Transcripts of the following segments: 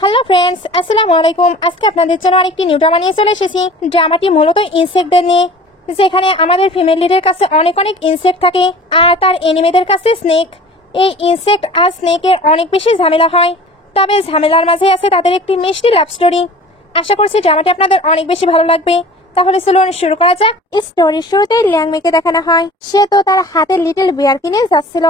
Hello friends, আসসালামু আলাইকুম। আজকে আপনাদের জন্য আরেকটি নিউ ড্রামা নিয়ে চলে এসেছি। ড্রামাটি মূলত ইনসেক্টদের নিয়ে, যেখানে আমাদের ফিমেল লিডের কাছে অনেক অনেক ইনসেক্ট থাকে আর তার এনিমিদের কাছে স্নেক। এই ইনসেক্ট আর স্নেকের অনেক বেশি ঝামেলা হয়, তবে ঝামেলার মাঝে আছে তাদের একটি মিষ্টি লাভ স্টোরি। আশা করছি ড্রামাটি আপনাদের অনেক বেশি ভালো লাগবে। তাহলে চলুন শুরু করা যাক। স্টোরির শুরুতে ল্যাংমেকে দেখানো হয়। সে তো তার হাতে লিটল বিয়ার কিনে যাচ্ছিল,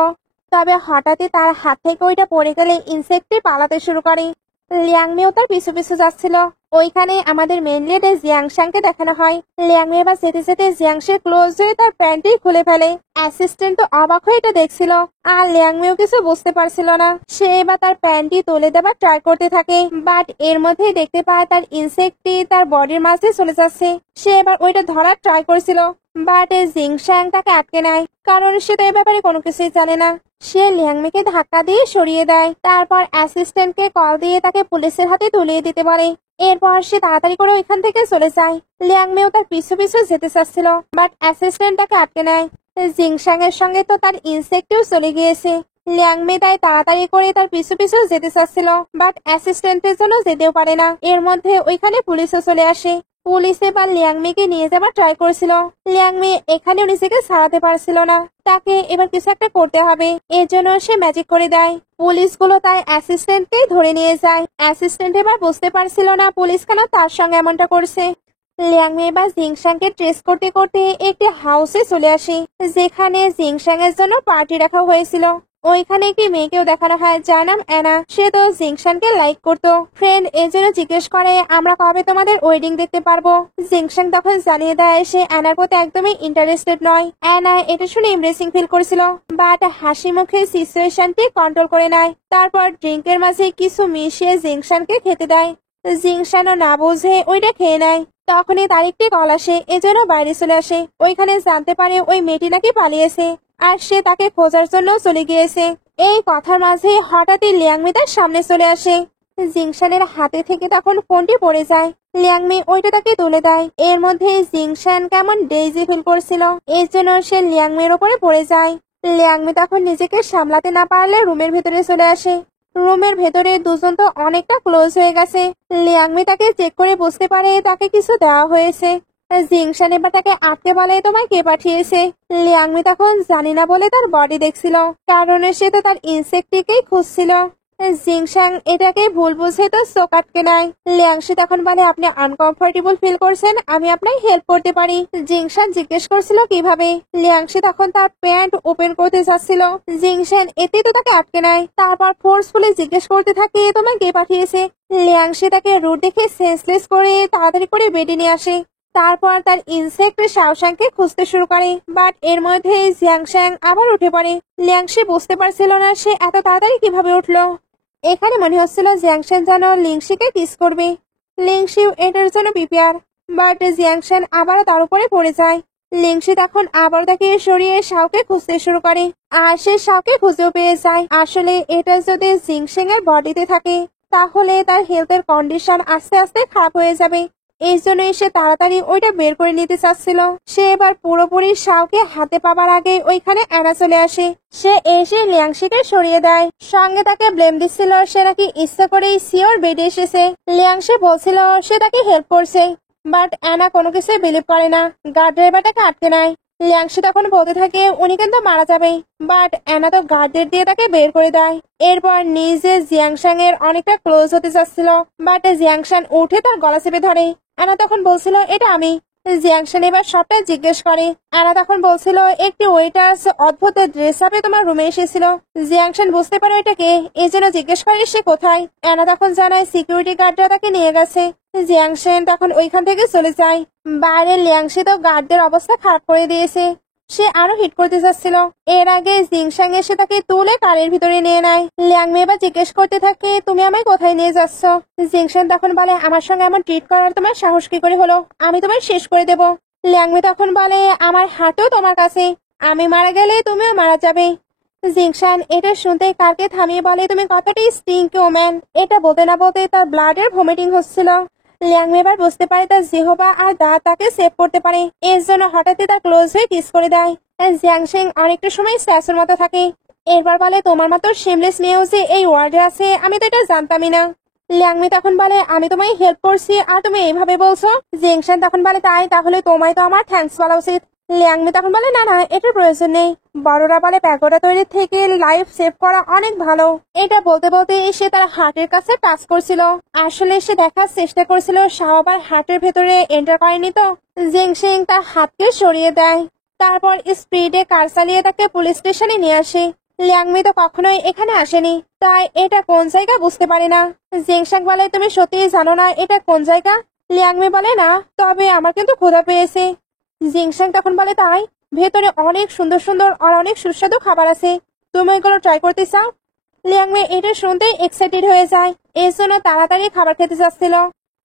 তবে হঠাৎই তার হাত থেকে ওইটা পড়ে গেলে ইনসেক্টটি পালাতে শুরু করে। ল্যাংমেও তার পিছু পিছু যাচ্ছিল। ওইখানে আমাদের মেন লিডে জিয়াংশাংকে দেখানো হয়। ল্যাংমে এবার যেতে যেতে জিয়াংশের ক্লোজ হয়ে তার প্যান্টই খুলে ফেলে। অ্যাসিস্ট্যান্ট তো অবাক হয়ে এটা দেখছিল, আর ল্যাংমেও কিছু বুঝতে পারছিল না। সে এবার তার প্যান্টটি তুলে দেবার ট্রাই করতে থাকে, বাট এর মধ্যেই দেখতে পায় তার ইনসেক্টটি তার বডির মাঝে চলে যাচ্ছে। সে এবার ওইটা ধরার ট্রাই করছিল, বাট জিংশাং তাকে আটকে নেয়, কারণ সে তো এ ব্যাপারে কোনো কিছুই জানে না। সে ল্যাংমেকে ধাক্কা দিয়ে সরিয়ে দেয়, তারপর অ্যাসিস্ট্যান্টকে কল দিয়ে তাকে পুলিশের হাতে তুলিয়ে দিতে বলে। এরপর সে তাড়াতাড়ি করে ওইখান থেকে চলে যায়। ল্যাংমেও তার পিছু পিছু যেতে চাচ্ছিল, বাট অ্যাসিস্ট্যান্ট তাকে আটকে নেয়। জিংশাং এর সঙ্গে তো তার ইনসেক্টও চলে গিয়েছে। ল্যাংমে তাই তাড়াতাড়ি করে তার পিছু পিছু যেতে চাচ্ছিল, বাট অ্যাসিস্ট্যান্টের জন্য যেতেও পারে না। এর মধ্যে ওইখানে পুলিশও চলে আসে। পুলিশ এবার ল্যাংমেকে নিয়ে যাবার ট্রাই করছিল। ল্যাংমে এখানেও নিজেকে ছাড়াতে পারছিল না। তাকে এবার কিছু একটা করতে হবে, এর জন্য সে ম্যাজিক করে দেয়। পুলিশগুলো তাই অ্যাসিস্ট্যান্টকে ধরে নিয়ে যায়। অ্যাসিস্ট্যান্ট এবার বুঝতে পারছিল না পুলিশ কেন তার সঙ্গে এমনটা করছে। ল্যাংমে এবার জিংশাংকে ট্রেস করতে করতে একটি হাউসে চলে আসে, যেখানে জিংশাং এর জন্য পার্টি রাখা হয়েছিল। ওইখানে একটি মেয়েকেও দেখানো হয়, যার নাম অ্যানা। সে তো জিংশাংকে লাইক করতো। ফ্রেন্ড এর জন্য জিজ্ঞেস করে, আমরা কবে তোমাদের ওয়েডিং দেখতে পারবো? জিংশাং তখন জানিয়ে দেয় সে অ্যানার প্রতি একদমই ইন্টারেস্টেড নয়। অ্যানা এটা শুনে এমব্রেসিং ফিল করেছিল, বাট হাসি মুখে সিচুয়েশনটি কন্ট্রোল করে নেয়। তারপর ড্রিঙ্কের মাঝে কিছু মিশিয়ে জিংশাংকে খেতে দেয়। জিংশানও না বুঝে ওইটা খেয়ে নেয়। তখনই তার একটি কল আসে, এজন্য বাইরে চলে আসে। ওইখানে জানতে পারে ওই মেয়েটি নাকি পালিয়েছে, আর সে তাকে খোঁজার জন্য চলে গিয়েছে। এই কথার মাঝে হঠাৎই ল্যাংমে তার সামনে চলে আসে। জিংশানের হাতে থেকে তখন ফোনটি পড়ে যায়। ল্যাংমে ওইটা তাকে তুলে দেয়। এর মধ্যে জিংশান কেমন ডেইজি ফিল করছিল, এর জন্য সে ল্যাংমের ওপরে পড়ে যায়। ল্যাংমে তখন নিজেকে সামলাতে না পারলে রুমের ভেতরে চলে আসে। রুমের ভেতরে দুজন তো অনেকটা ক্লোজ হয়ে গেছে। ল্যাংমে তাকে চেক করে বুঝতে পারে তাকে কিছু দেওয়া হয়েছে। জিংশান এবার তাকে আটকে বলে, তোমায় কে পাঠিয়েছে? ল্যাংমে তখন জানি না বলে তার বডি দেখছিল, কারণ সে তো তার ইনসেক্টটিকেই খুঁজছিল। জিংশাং এটাকে ভুল বুঝে তো চোখ আটকে নেয়। ল্যাংশি তখন বলে, আপনি আনকমফোর্টেবল ফিল করছেন, আমি আপনাকে হেল্প করতে পারি। জিংশান জিজ্ঞেস করছিল কিভাবে। ল্যাংশি তখন তার প্যান্ট ওপেন করতে যাচ্ছিল। জিংশান এতে তো তাকে আটকে নেয়। তারপর ফোর্সফুলি জিজ্ঞেস করতে থাকে, তোমায় কে পাঠিয়েছে? ল্যাংশি তাকে রুট দেখে সেন্সলেস করে তাড়াতাড়ি করে বেডে নিয়ে আসে। তারপর তার ইনসেক্ট শাওশাংকে খুঁজতে শুরু করে, বাট এর মধ্যে জিয়াংশাং আবার উঠে পড়ে। ল্যাংশি বুঝতে পারছিল না সে এত তাড়াতাড়ি কিভাবে উঠলো। এখানে মনে হচ্ছিল জিয়াংশান যেন লিংশিকে কিস করবে। লিংশিও এটার জন্য প্রিপেয়ার, বাট জিয়াংশান আবারও তার উপরে পড়ে যায়। লিংশি তখন আবার তাকে সরিয়ে শাওকে খুঁজতে শুরু করে, আর সে শাওকে খুঁজেও পেয়ে যায়। আসলে এটা যদি জিংশিং এর বডিতে থাকে, তাহলে তার হেলথের কন্ডিশন আস্তে আস্তে খারাপ হয়ে যাবে। এই জন্যই সে তাড়াতাড়ি ওইটা বের করে নিতে চাচ্ছিল। সে এবার পুরোপুরি শাওকে হাতে পাবার আগে ওইখানে অ্যানা চলে আসে। সে এসে ল্যাংশিকে সরিয়ে দেয়, সঙ্গে তাকে ব্লেম দিচ্ছিল সে নাকি ইচ্ছা করেই সিওর বেডে এসেছে। ল্যাংশি বলছিল সে তাকে হেল্প করছে, বাট অ্যানা কোনো কিছু বিলিভ করে না। গার্ড ড্রাইভার তাকে আটকে নেয়। ল্যাংশি তখন বলতে থাকে উনি কিন্তু মারা যাবে, বাট অ্যানা তো গার্ডদের দিয়ে তাকে বের করে দেয়। এরপর নিজে জিয়াংশাং এর অনেকটা ক্লোজ হতে চাচ্ছিল, বাট জিয়াংশান উঠে তার গলা চেপে ধরে। অ্যানা তখন বলছিল এটা আমি। জিয়াংশান এবার সবটাই জিজ্ঞেস করে। অ্যানা তখন বলছিল একটি ওয়েটার্স অদ্ভুত ড্রেস আপে তোমার রুমে এসেছিল। জিয়াংশান বুঝতে পারে এটা কে, এই জন্য জিজ্ঞেস করে সে কোথায়। অ্যানা তখন জানায় সিকিউরিটি গার্ডরা তাকে নিয়ে গেছে। জিয়াংশান তখন ওইখান থেকে চলে যায়। বাইরে ল্যাংশি তো গার্ডদের অবস্থা খারাপ করে দিয়েছে। সে আরো হিট করতে যাচ্ছিল। এর আগে জিংশাং এসে তাকে তুলে কারের ভিতরে নিয়ে নেয়। ল্যাংমে এবার জিজ্ঞেস করতে থাকে, তুমি আমায় কোথায় নিয়ে যাচ্ছ? জিংশাং তখন বলে, আমার সঙ্গে এমন ট্রিট করার তোমার সাহস কি করে হলো? আমি তোমায় শেষ করে দেব। ল্যাংমে তখন বলে, আমার হার্টও তোমার কাছে, আমি মারা গেলে তুমিও মারা যাবে। জিংশান এটা শুনতেই কারকে থামিয়ে বলে, তুমি কতটা স্টিংক ওম্যান। এটা বলতে না বলতে তার ব্লাডের ভমিটিং হচ্ছিল। ল্যাংমে এবার বুঝতে পারে তার জিহবা আর দাঁত তাকে সেভ করতে পারে, এর জন্য হঠাৎই তার ক্লোজ হয়ে কিস করে দেয়। জিয়াংশাং অনেকটা সময় স্ট্যাচুর মতো থাকে। এরপর বলে, তোমার মতো শেমলেস মেয়েও যে এই ওয়ার্ডে আছে আমি তো এটা জানতামই না। ল্যাংমি তখন বলে আমি তোমায় হেল্প করছি আর তুমি এইভাবে বলছো। জিংশান তখন বলে তাই তাহলে তোমায় তো আমার থ্যাঙ্কস বলা উচিত। ল্যাংমি তখন বলে না না, এটার প্রয়োজন নেই। বড়রা বলে প্যাগোডা তৈরির থেকে লাইফ সেভ করা অনেক ভালো। এটা বলতে বলতে সে তার হার্টের কাছে টাচ করছিল। আসলে সে দেখার চেষ্টা করছিল শাওবার হার্টের ভেতরে এন্টার করেনি তো। জিংশিং তার হাতকে সরিয়ে দেয়, তারপর স্পিডে কার চালিয়ে তাকে পুলিশ স্টেশনে নিয়ে আসে। ল্যাংমি তো কখনোই এখানে আসেনি, তাই এটা কোন জায়গা বুঝতে পারে না। জিংশাং বলে তুমি সত্যিই জানো না এটা কোন জায়গা? ল্যাংমি বলে না, তবে আমার কিন্তু ক্ষুধা পেয়েছে। জিংশাং তখন বলে তাই, ভেতরে অনেক সুন্দর সুন্দর আর অনেক সুস্বাদু খাবার আছে, তুমি এগুলো ট্রাই করতে চাও? ল্যাংমি এটা শুনতেই এক্সাইটেড হয়ে যায়, এর জন্য তাড়াতাড়ি খাবার খেতে যাচ্ছিল।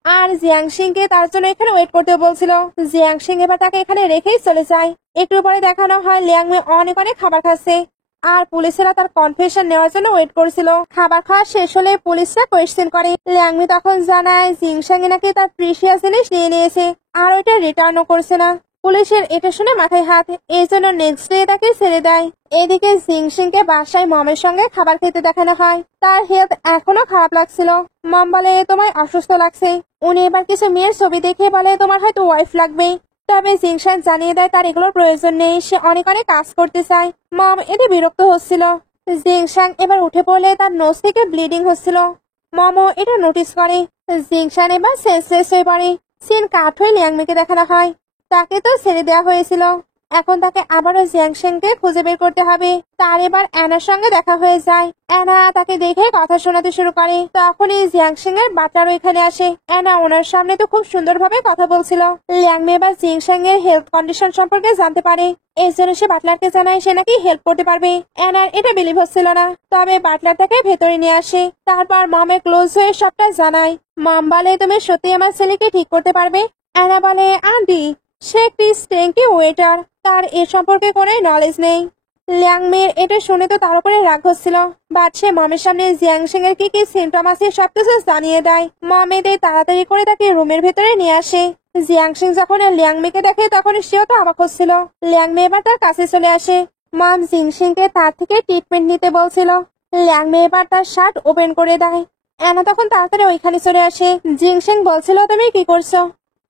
আর জিয়াংশিং কে তার জন্য এখানে ওয়েট করতে বলছিল। জিয়াংশিং এবার তাকে এখানে রেখেই চলে যায়। একটু পরে দেখানো হয় ল্যাংমি অনেক অনেক খাবার খাচ্ছে, আর পুলিশেরা তার কনফেশন নেওয়ার জন্য ওয়েট করছিল। খাবার খাওয়া শেষ হলে পুলিশরা কোয়েশ্চেন করে। ল্যাংমি তখন জানায় জিংশাং নাকি তার প্রিশিয়াস জিনিস নিয়ে নিয়েছে আর ওইটা রিটার্নও করছে না। পুলিশের এটা শুনে মাথায় হাত, এই জন্য নেক্সট ডে তাকে ছেড়ে দেয়। এদিকে জিংশিং কে বাসায় মমের সঙ্গে খাবার খেতে দেখানো হয়। তার হেলথ এখনো খারাপ লাগছিল। মম বলে তোমায় অসুস্থ লাগছে। উনি এবার কিছু মেয়ের ছবি দেখে বলে তোমার হয়তো ওয়াইফ লাগবে। তবে জিংশান জানিয়ে দেয় তার এগুলোর প্রয়োজন নেই, সে অনেক অনেক কাজ করতে চায়। মম এতে বিরক্ত হচ্ছিল। জিংশান এবার উঠে পড়লে তার নোজ থেকে ব্লিডিং হচ্ছিল। মমও এটা নোটিস করে। জিংশান এবার সেন্সলেস হয়ে পড়ে। সিন কাট হয়ে ল্যাংমিকে দেখানো হয়। তাকে তো ছেড়ে দেওয়া হয়েছিল, এখন তাকে আবারও জিয়াংশিংকে খুঁজে বের করতে হবে। তার এবার অ্যানার সঙ্গে দেখা হয়ে যায়। অ্যানা তাকে দেখে কথা শোনাতে শুরু করে। তখনই জিয়াংশিং এর বাচ্চারও এখানে আসে। অ্যানা ওনার সামনে তো খুব সুন্দরভাবে কথা বলছিল। ল্যাংমি এবার জিয়াংশিং এর হেলথ কন্ডিশন সম্পর্কে জানতে পারে। এর জন্য সে বাটলারকে জানায় সে নাকি হেল্প করতে পারবে। অ্যানার এটা বিলিভ হচ্ছিল না, তবে বাটলার তাকে ভেতরে নিয়ে আসে। তারপর মমে ক্লোজ হয়ে সবটা জানায়। মম বলে তুমি সত্যি আমার ছেলেকে ঠিক করতে পারবে? অ্যানা বলে আন্টি সে একটি স্টেঙ্কি ওয়েটার, তার এ সম্পর্কে কোনো নলেজ নেই। ল্যাংমির এটা শুনে তো তার উপরে রাগ হচ্ছিল, বাট সে মমের সামনে জিয়াংশিং এর কি কি সিমটম আছে সবকিছু জানিয়ে দেয়। মম এদের তাড়াতাড়ি করে তাকে রুমের ভেতরে নিয়ে আসে। জিয়াংশিং যখন ল্যাংমিকে দেখে তখন সেও তো অবাক হচ্ছিল। ল্যাংমি এবার তার কাছে চলে আসে। মম জিংশিং কে তার থেকে ট্রিটমেন্ট নিতে বলছিল। ল্যাংমি এবার তার শার্ট ওপেন করে দেয়। অ্যানা তখন তাড়াতাড়ি ওইখানে চলে আসে। জিংশিং বলছিল তুমি কি করছো?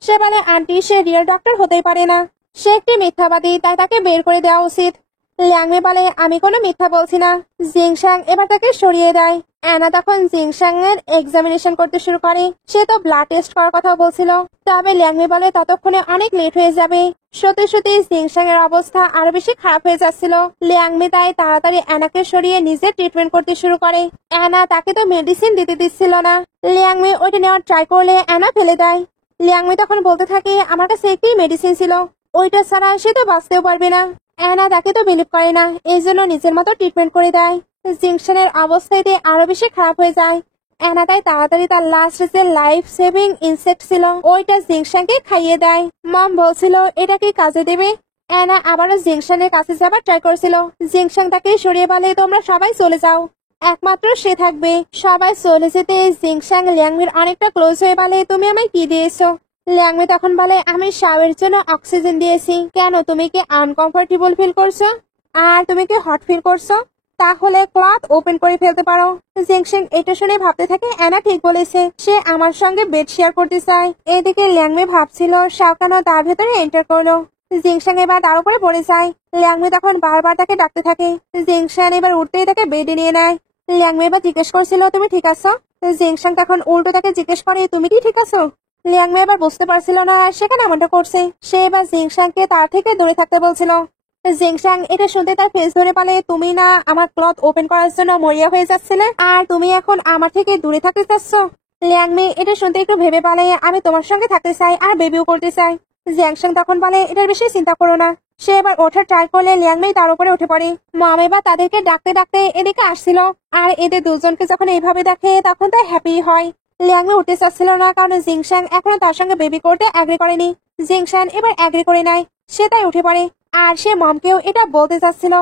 সে বলে আন্টি সে রিয়েল ডক্টর হতেই পারে না, সে একটি মিথ্যাবাদী, তাই তাকে বের করে দেওয়া উচিত। ল্যাংমি বলে আমি কোনো মিথ্যা বলছি না। জিংশাং এবার তাকে সরিয়ে দেয়। অ্যানা তখন জিংশাং এর এক্সামিনেশন করতে শুরু করে। সে তো ব্লাড টেস্ট করার কথা বলছিল, তবে ল্যাংমি বলে ততক্ষণে অনেক লেট হয়ে যাবে। সত্যি সত্যি জিংশাং এর অবস্থা আরো বেশি খারাপ হয়ে যাচ্ছিল। ল্যাংমি তাই তাড়াতাড়ি অ্যানাকে সরিয়ে নিজে ট্রিটমেন্ট করতে শুরু করে। অ্যানা তাকে তো মেডিসিন দিতে দিচ্ছিল না। ল্যাংমি ওইটা নেওয়ার ট্রাই করলে অ্যানা ফেলে দেয়। ল্যাংমি তখন বলতে থাকে আমার কাছে একটি মেডিসিন ছিল, ওইটা ছাড়া সে তো বাঁচতেও পারবে না। অ্যানা তাকে তো বিলিভ করে না, এই জন্য নিজের মতো ট্রিটমেন্ট করে দেয়। জিংশনের অবস্থাতে আরো বেশি খারাপ হয়ে যায়। অ্যানা তাই তাড়াতাড়ি তার লাস্ট যে লাইফ সেভিং ইনসেক্ট ছিল ওইটা জিংশনকে খাইয়ে দেয়। মম বলছিল এটা কি কাজে দেবে। অ্যানা আবারও জিংশনের কাছে যাবার ট্রাই করছিল। জিংশন তাকে সরিয়ে বলে তোমরা সবাই চলে যাও, একমাত্র সে থাকবে। সবাই চলে যেতে জিংশাং ল্যাংমির অনেকটা ক্লোজ হয়ে বলে তুমি আমায় কি দিয়েছো? ল্যাংমি তখন বলে আমি শাওয়ের জন্য অক্সিজেন দিয়েছি। কেন তুমি কি আনকমফোর্টেবল ফিল করছো? আর তুমি কি হট ফিল করছো? তাহলে ক্লথ ওপেন করে ফেলতে পারো। জিংশিং এটা শুনে ভাবতে থাকে অ্যানা ঠিক বলেছে, সে আমার সঙ্গে বেড শেয়ার করতে চায়। এদিকে ল্যাংমি ভাবছিল শাওকানো তার ভেতরে এন্টার করলো। জিংশাং এবার তার উপরে পড়ে যায়। ল্যাংমি তখন বারবার তাকে ডাকতে থাকে। জিংশান এবার উঠতেই তাকে বেডে নিয়ে নেয়। ল্যাংমি এবার জিজ্ঞেস করছিল তুমি ঠিক আছো? জিংশাং তখন উল্টো তাকে জিজ্ঞেস করে তুমি কি ঠিক আছো? ল্যাংমি এবার বুঝতে পারছিল না সেখানে এমনটা করছে। সে এবার জিংশাংকে তার থেকে দূরে থাকতে বলছিল। জিংশাং এটা শুনতে তার ফেস ধরে বলে তুমি না আমার ক্লথ ওপেন করার জন্য মরিয়া হয়ে যাচ্ছিলে, আর তুমি এখন আমার থেকে দূরে থাকতে চাচ্ছ? ল্যাংমি এটা শুনতে একটু ভেবে বলে আমি তোমার সঙ্গে থাকতে চাই আর বেবিও করতে চাই। জিংশাং তখন বলে এটার বেশি চিন্তা করো না। সে এবার ওঠার ট্রাই করলে ল্যাংমি তার উপরে উঠে পড়ে। মম এবার তাদেরকে ডাকতে ডাকতে এদিকে আসছিল, আর এদের দুজনকে যখন এইভাবে দেখে তখন তাই হ্যাপি হয়। ল্যাংমি উঠতে চাচ্ছিল না, কারণ জিংশাং এখনো তার সঙ্গে বেবি করতে অ্যাগ্রি করেনি। জিংশান এবার অ্যাগ্রি করে নেয়, সে তাই উঠে পড়ে। আর সে মমকেও এটা বলতে চাচ্ছিল।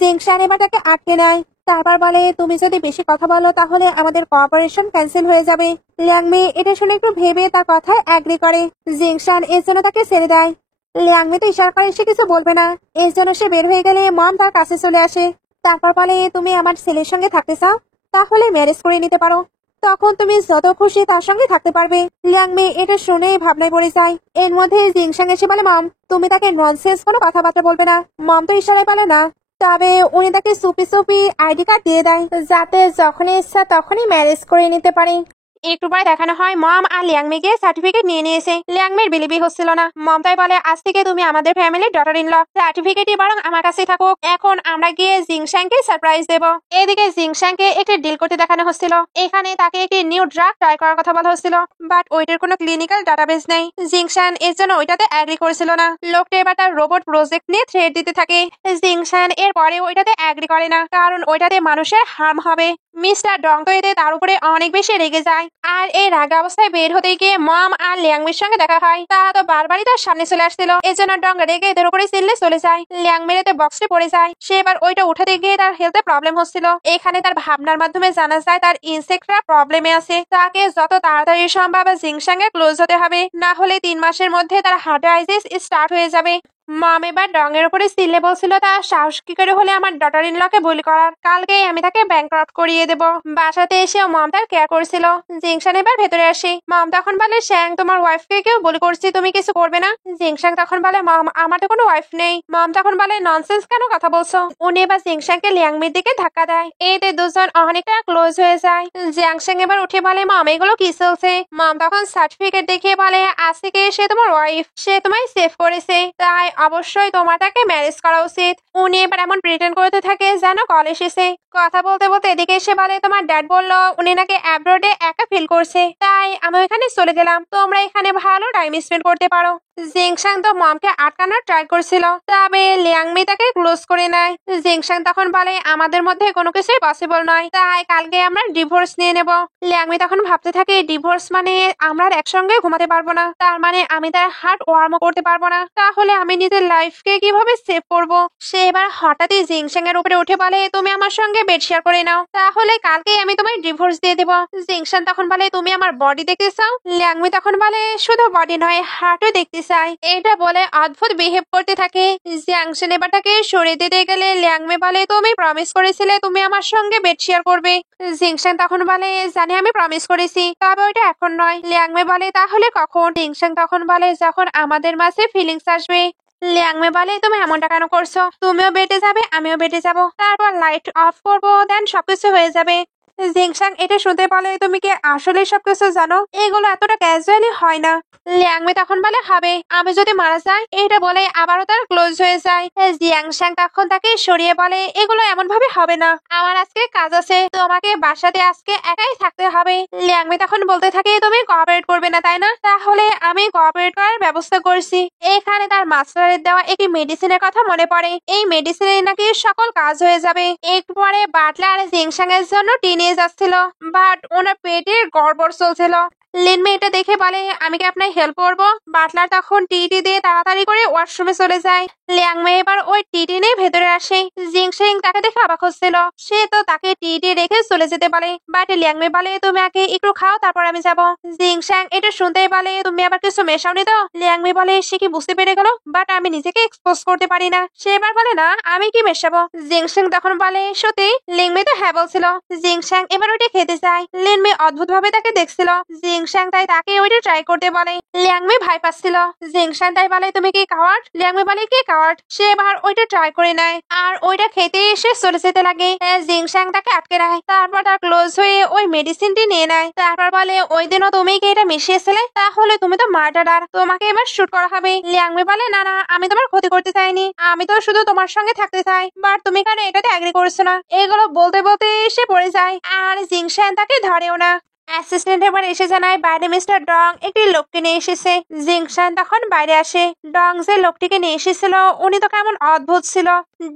জিংশান এবার তাকে আটকে নেয়। তারপর বলে তুমি যদি বেশি কথা বলো তাহলে আমাদের কোঅপারেশন ক্যান্সেল হয়ে যাবে। ল্যাংমি এটা শুনে একটু ভেবে তার কথায় অ্যাগ্রি করে। জিংশান এর জন্য তাকে ছেড়ে দেয়। ল্যাংমি তো ইশারা করে সে কিছু বলবে না, এর জন্য সে বের হয়ে গেলে মম তার কাছে চলে আসে। তারপর বলে তুমি আমার ছেলের সঙ্গে থাকতে চাও, তাহলে ম্যারেজ করে নিতে পারো। তখন তুমি যত খুশি তার সঙ্গে থাকতে পারবে। লিয়াংমি এটা শুনেই ভাবনায় পড়ে যায়। এর মধ্যে জিংশাং এসে বলে, মম তুমি তাকে ননসেন্স কোনো কথাবার্তা বলবে না। মম তো ইশারায় বলে না, তবে উনি তাকে সুপি সুপি আইডি কার্ড দিয়ে দেয়, যাতে যখনই ইচ্ছা তখনই ম্যারেজ করে নিতে পারে। একটু পরে দেখানো হয় মম আর লিয়াংমি গিয়ে সার্টিফিকেট নিয়ে নিয়েছে। লিয়াংমির বিলিভই হচ্ছিল না। মম তাই বলে, আজ থেকে তুমি আমাদের ফ্যামিলির ডটার ইন ল, সার্টিফিকেটই বরং আমার কাছে থাকুক। এখন আমরা গিয়ে জিংশাংকে সারপ্রাইজ দেব। এদিকে জিংশাংকে একটি ডিল করতে দেখানো হচ্ছিল। এখানে তাকে একটি নিউ ড্রাগ ট্রাই করার কথা বলা হচ্ছিল, বাট ওইটার কোনো ক্লিনিক্যাল ডাটাবেস নেই। জিংশান এর জন্য ওইটাতে অ্যাগ্রি করেছিল না। লোকটা এবার তার রোবট প্রজেক্ট নিয়ে থ্রেট দিতে থাকে। জিংশান এর পরে ওইটাতে অ্যাগ্রি করে না, কারণ ওইটাতে মানুষের হার্ম হবে। মিস্টার ডং তো এতে তার উপরে অনেক বেশি রেগে যায়। আর এই রাগা অবস্থায় বের হতে গিয়ে মম আর লিয়াংমির সঙ্গে দেখা হয়। তারা তো বারবারই তার সামনে চলে আসছিল, এজন্য ডং রেগে এদের উপরে চিল্লে চলে যায়। লিয়াংমির এতে বক্সে পড়ে যায়। সে এবার ওইটা উঠাতে গিয়ে তার হেলথে প্রবলেম হচ্ছিল। এখানে তার ভাবনার মাধ্যমে জানা যায় তার ইনসেক্টরা প্রবলেমে আছে। তাকে যত তাড়াতাড়ি সম্ভব জিংশাং এ ক্লোজ হতে হবে, না হলে 3 মাসের মধ্যে তার হার্ট ডায়ালিসিস স্টার্ট হয়ে যাবে। মম এবার ডং এর উপরে চিল্লে বলছিল, তার সাহস কি করে হলে আমার ডটার ইন লকে বুলি করার, কালকেই আমি তাকে ব্যাংক্রাফট করিয়ে দেব। বাসাতে এসে মম তার কেয়ার করছিল। জিংশান এবার ভেতরে আসে। মম তখন বলে, শ্যাং তোমার ওয়াইফকে কেউ বুলি করছি, তুমি কিছু করবে না। জিংশাং তখন বলে, মম আমার তো কোনো ওয়াইফ নেই। মম তখন বলে, ননসেন্স কেন কথা বলছো। উনি এবার জিংশাংকে লিয়াংমির দিকে ধাক্কা দেয়। এতে দুজন অনেকটা ক্লোজ হয়ে যায়। জিংশাং এবার উঠে বলে, মম এগুলো কি চলছে। মম তখন সার্টিফিকেট দেখিয়ে বলে, আজ থেকে সে তোমার ওয়াইফ, সে তোমায় সেভ করেছে, তাই অবশ্যই তোমার তাকে ম্যারেজ করা উচিত। উনি এবার এমন প্রিটেন্ড করতে থাকে যেন কল এসেছে। কথা বলতে বলতে এদিকে এসে বলে, তোমার ড্যাড বললো উনি নাকি অ্যাব্রোডে একা ফিল করছে, তাই আমি ওখানে চলে গেলাম, তোমরা এখানে ভালো টাইম স্পেন্ড করতে পারো। জিংশাং তো মমকে আটকানোর ট্রাই করছিল, তবে লিয়াংমি তাকে ক্লোজ করে নেয়। জিংশাং তখন বলে, আমাদের মধ্যে কোনো কিছুই পসিবল নয়, তাই কালকে আমরা ডিভোর্স নিয়ে নেব। লিয়াংমি তখন ভাবতে থাকে, ডিভোর্স মানে আমরা একসঙ্গে ঘুমাতে পারবো না, তার মানে আমি তার হার্ট ওয়ার্মও করতে পারবো না, তাহলে আমি নিজের লাইফকে কিভাবে সেভ করব। সে এবার হঠাৎই জিংশাং এর উপরে উঠে বলে, তুমি আমার সঙ্গে বেড শেয়ার করে নাও, তাহলে কালকেই আমি তোমায় ডিভোর্স দিয়ে দেবো। জিংশান তখন বলে, তুমি আমার বডি দেখতে চাও। লিয়াংমি তখন বলে, শুধু বডি নয়, হার্টও দেখতে চাই। এটা বলে অদ্ভুত বিহেভ করতে থাকে। জিংশান এবার তাকে সরিয়ে দিতে গেলে লিয়াংমি বলে, তুমি প্রমিস করেছিলে তুমি আমার সঙ্গে বেড শেয়ার করবে। জিংশান তখন বলে, জানি আমি প্রমিস করেছি, তবে ওইটা এখন নয়। লিয়াংমি বলে, তাহলে কখন। জিংশান তখন বলে, যখন আমাদের মাঝে ফিলিংস আসবে। লিয়াংমি বলে, তুমি এমনটা কেন করছো, তুমিও বেডে যাবে আমিও বেডে যাব, তারপর লাইট অফ করবো, দেন সবকিছু হয়ে যাবে। জিংশাং এটা শুনতে বলে, তুমি কি আসলে সবকিছু জানো, এগুলো এতটা ক্যাজুয়ালি হয় না। লিয়াংমি তখন বলে, হবে, আমি যদি মারা যাই। এটা বলে আবারও তার ক্লোজ হয়ে যায়। জিয়াংশাং তখন তাকে সরিয়ে বলে, এগুলো এমন ভাবে হবে না, আমার আজকে কাজ আছে, তোমাকে বাসাতে আজকে একাই থাকতে হবে। লিয়াংমি তখন বলতে থাকে, তুমি কোঅপারেট করবে না তাই না, তাহলে আমি কোঅপারেট করার ব্যবস্থা করছি। এখানে তার মাস্টারের দেওয়া একটি মেডিসিনের কথা মনে পড়ে। এই মেডিসিনে নাকি সকল কাজ হয়ে যাবে। একটু পরে বাটলার জিংশাং এর জন্য টি নিয়ে যাচ্ছিল, বাট ওনার পেটে গড়বড় চলছিল। লিনমে এটা দেখে বলে, আমি কি আপনার হেল্প করবো। বাটলার তখন টিটি দিয়ে তাড়াতাড়ি করে ওয়াশরুমে চলে যায়। লিয়াংমে এবার ওই টিটি নিয়ে ভেতরে আসে। জিংশাং তাকে দেখে অবাক হচ্ছিল, সে তো তাকে টিটি রেখে চলে যেতে বলে, বাট লিয়াংমে বলে, তুমি আগে একটু খাও তারপর আমি যাবো। জিংশাং এটা শুনতেই বলে, তুমি আবার কিছু মেশাওনি তো। লিয়াংমে বলে, সে কি বুঝতে পেরে গেল, বাট আমি নিজেকে এক্সপোজ করতে পারি না। সে এবার বলে, না আমি কি মেশাবো। জিংশাং তখন বলে, সত্যি। লিংমে তো হ্যাঁ বলছিল। জিংশাং এবার ওইটা খেতে চায়। লিনমে অদ্ভুত ভাবে তাকে দেখছিল। জিংশাং তাই তাকে ওইটা ট্রাই করতে বলে। লিয়াংমি ভয় পাচ্ছিল। জিংশাং তাই বলে, তুমি কি কাওয়ার্ড। লিয়াংমি বলে, কি কাওয়ার্ড। সে এবার ওইটা ট্রাই করে নেয়, আর ওইটা খেতে এসে চলে যেতে লাগে। জিংশাং তাকে আটকে রাখে, তারপর তার ক্লোজ হয়ে ওই মেডিসিনটি নিয়ে নেয়। তারপর বলে, ওই দিনও তুমি কি এটা মিশিয়েছিলে, তাহলে তুমি তো মার্ডারার, তোমাকে এবার শুট করা হবে। লিয়াংমি বলে, না না, আমি তোমার ক্ষতি করতে চাইনি, আমি তো শুধু তোমার সঙ্গে থাকতে চাই, বাট তুমি কেন এটাতে এগ্রি করছো না। এগুলো বলতে বলতে এসে পড়ে যায়, আর জিংশাং তাকে ধরেও না। অ্যাসিস্ট্যান্ট এবার এসে জানায়, বাইরে মিস্টার ডং একটি লোককে নিয়ে এসেছে। জিংশান তখন বাইরে আসে। ডং যে লোকটিকে নিয়ে এসেছিল উনি তো কেমন অদ্ভুত ছিল।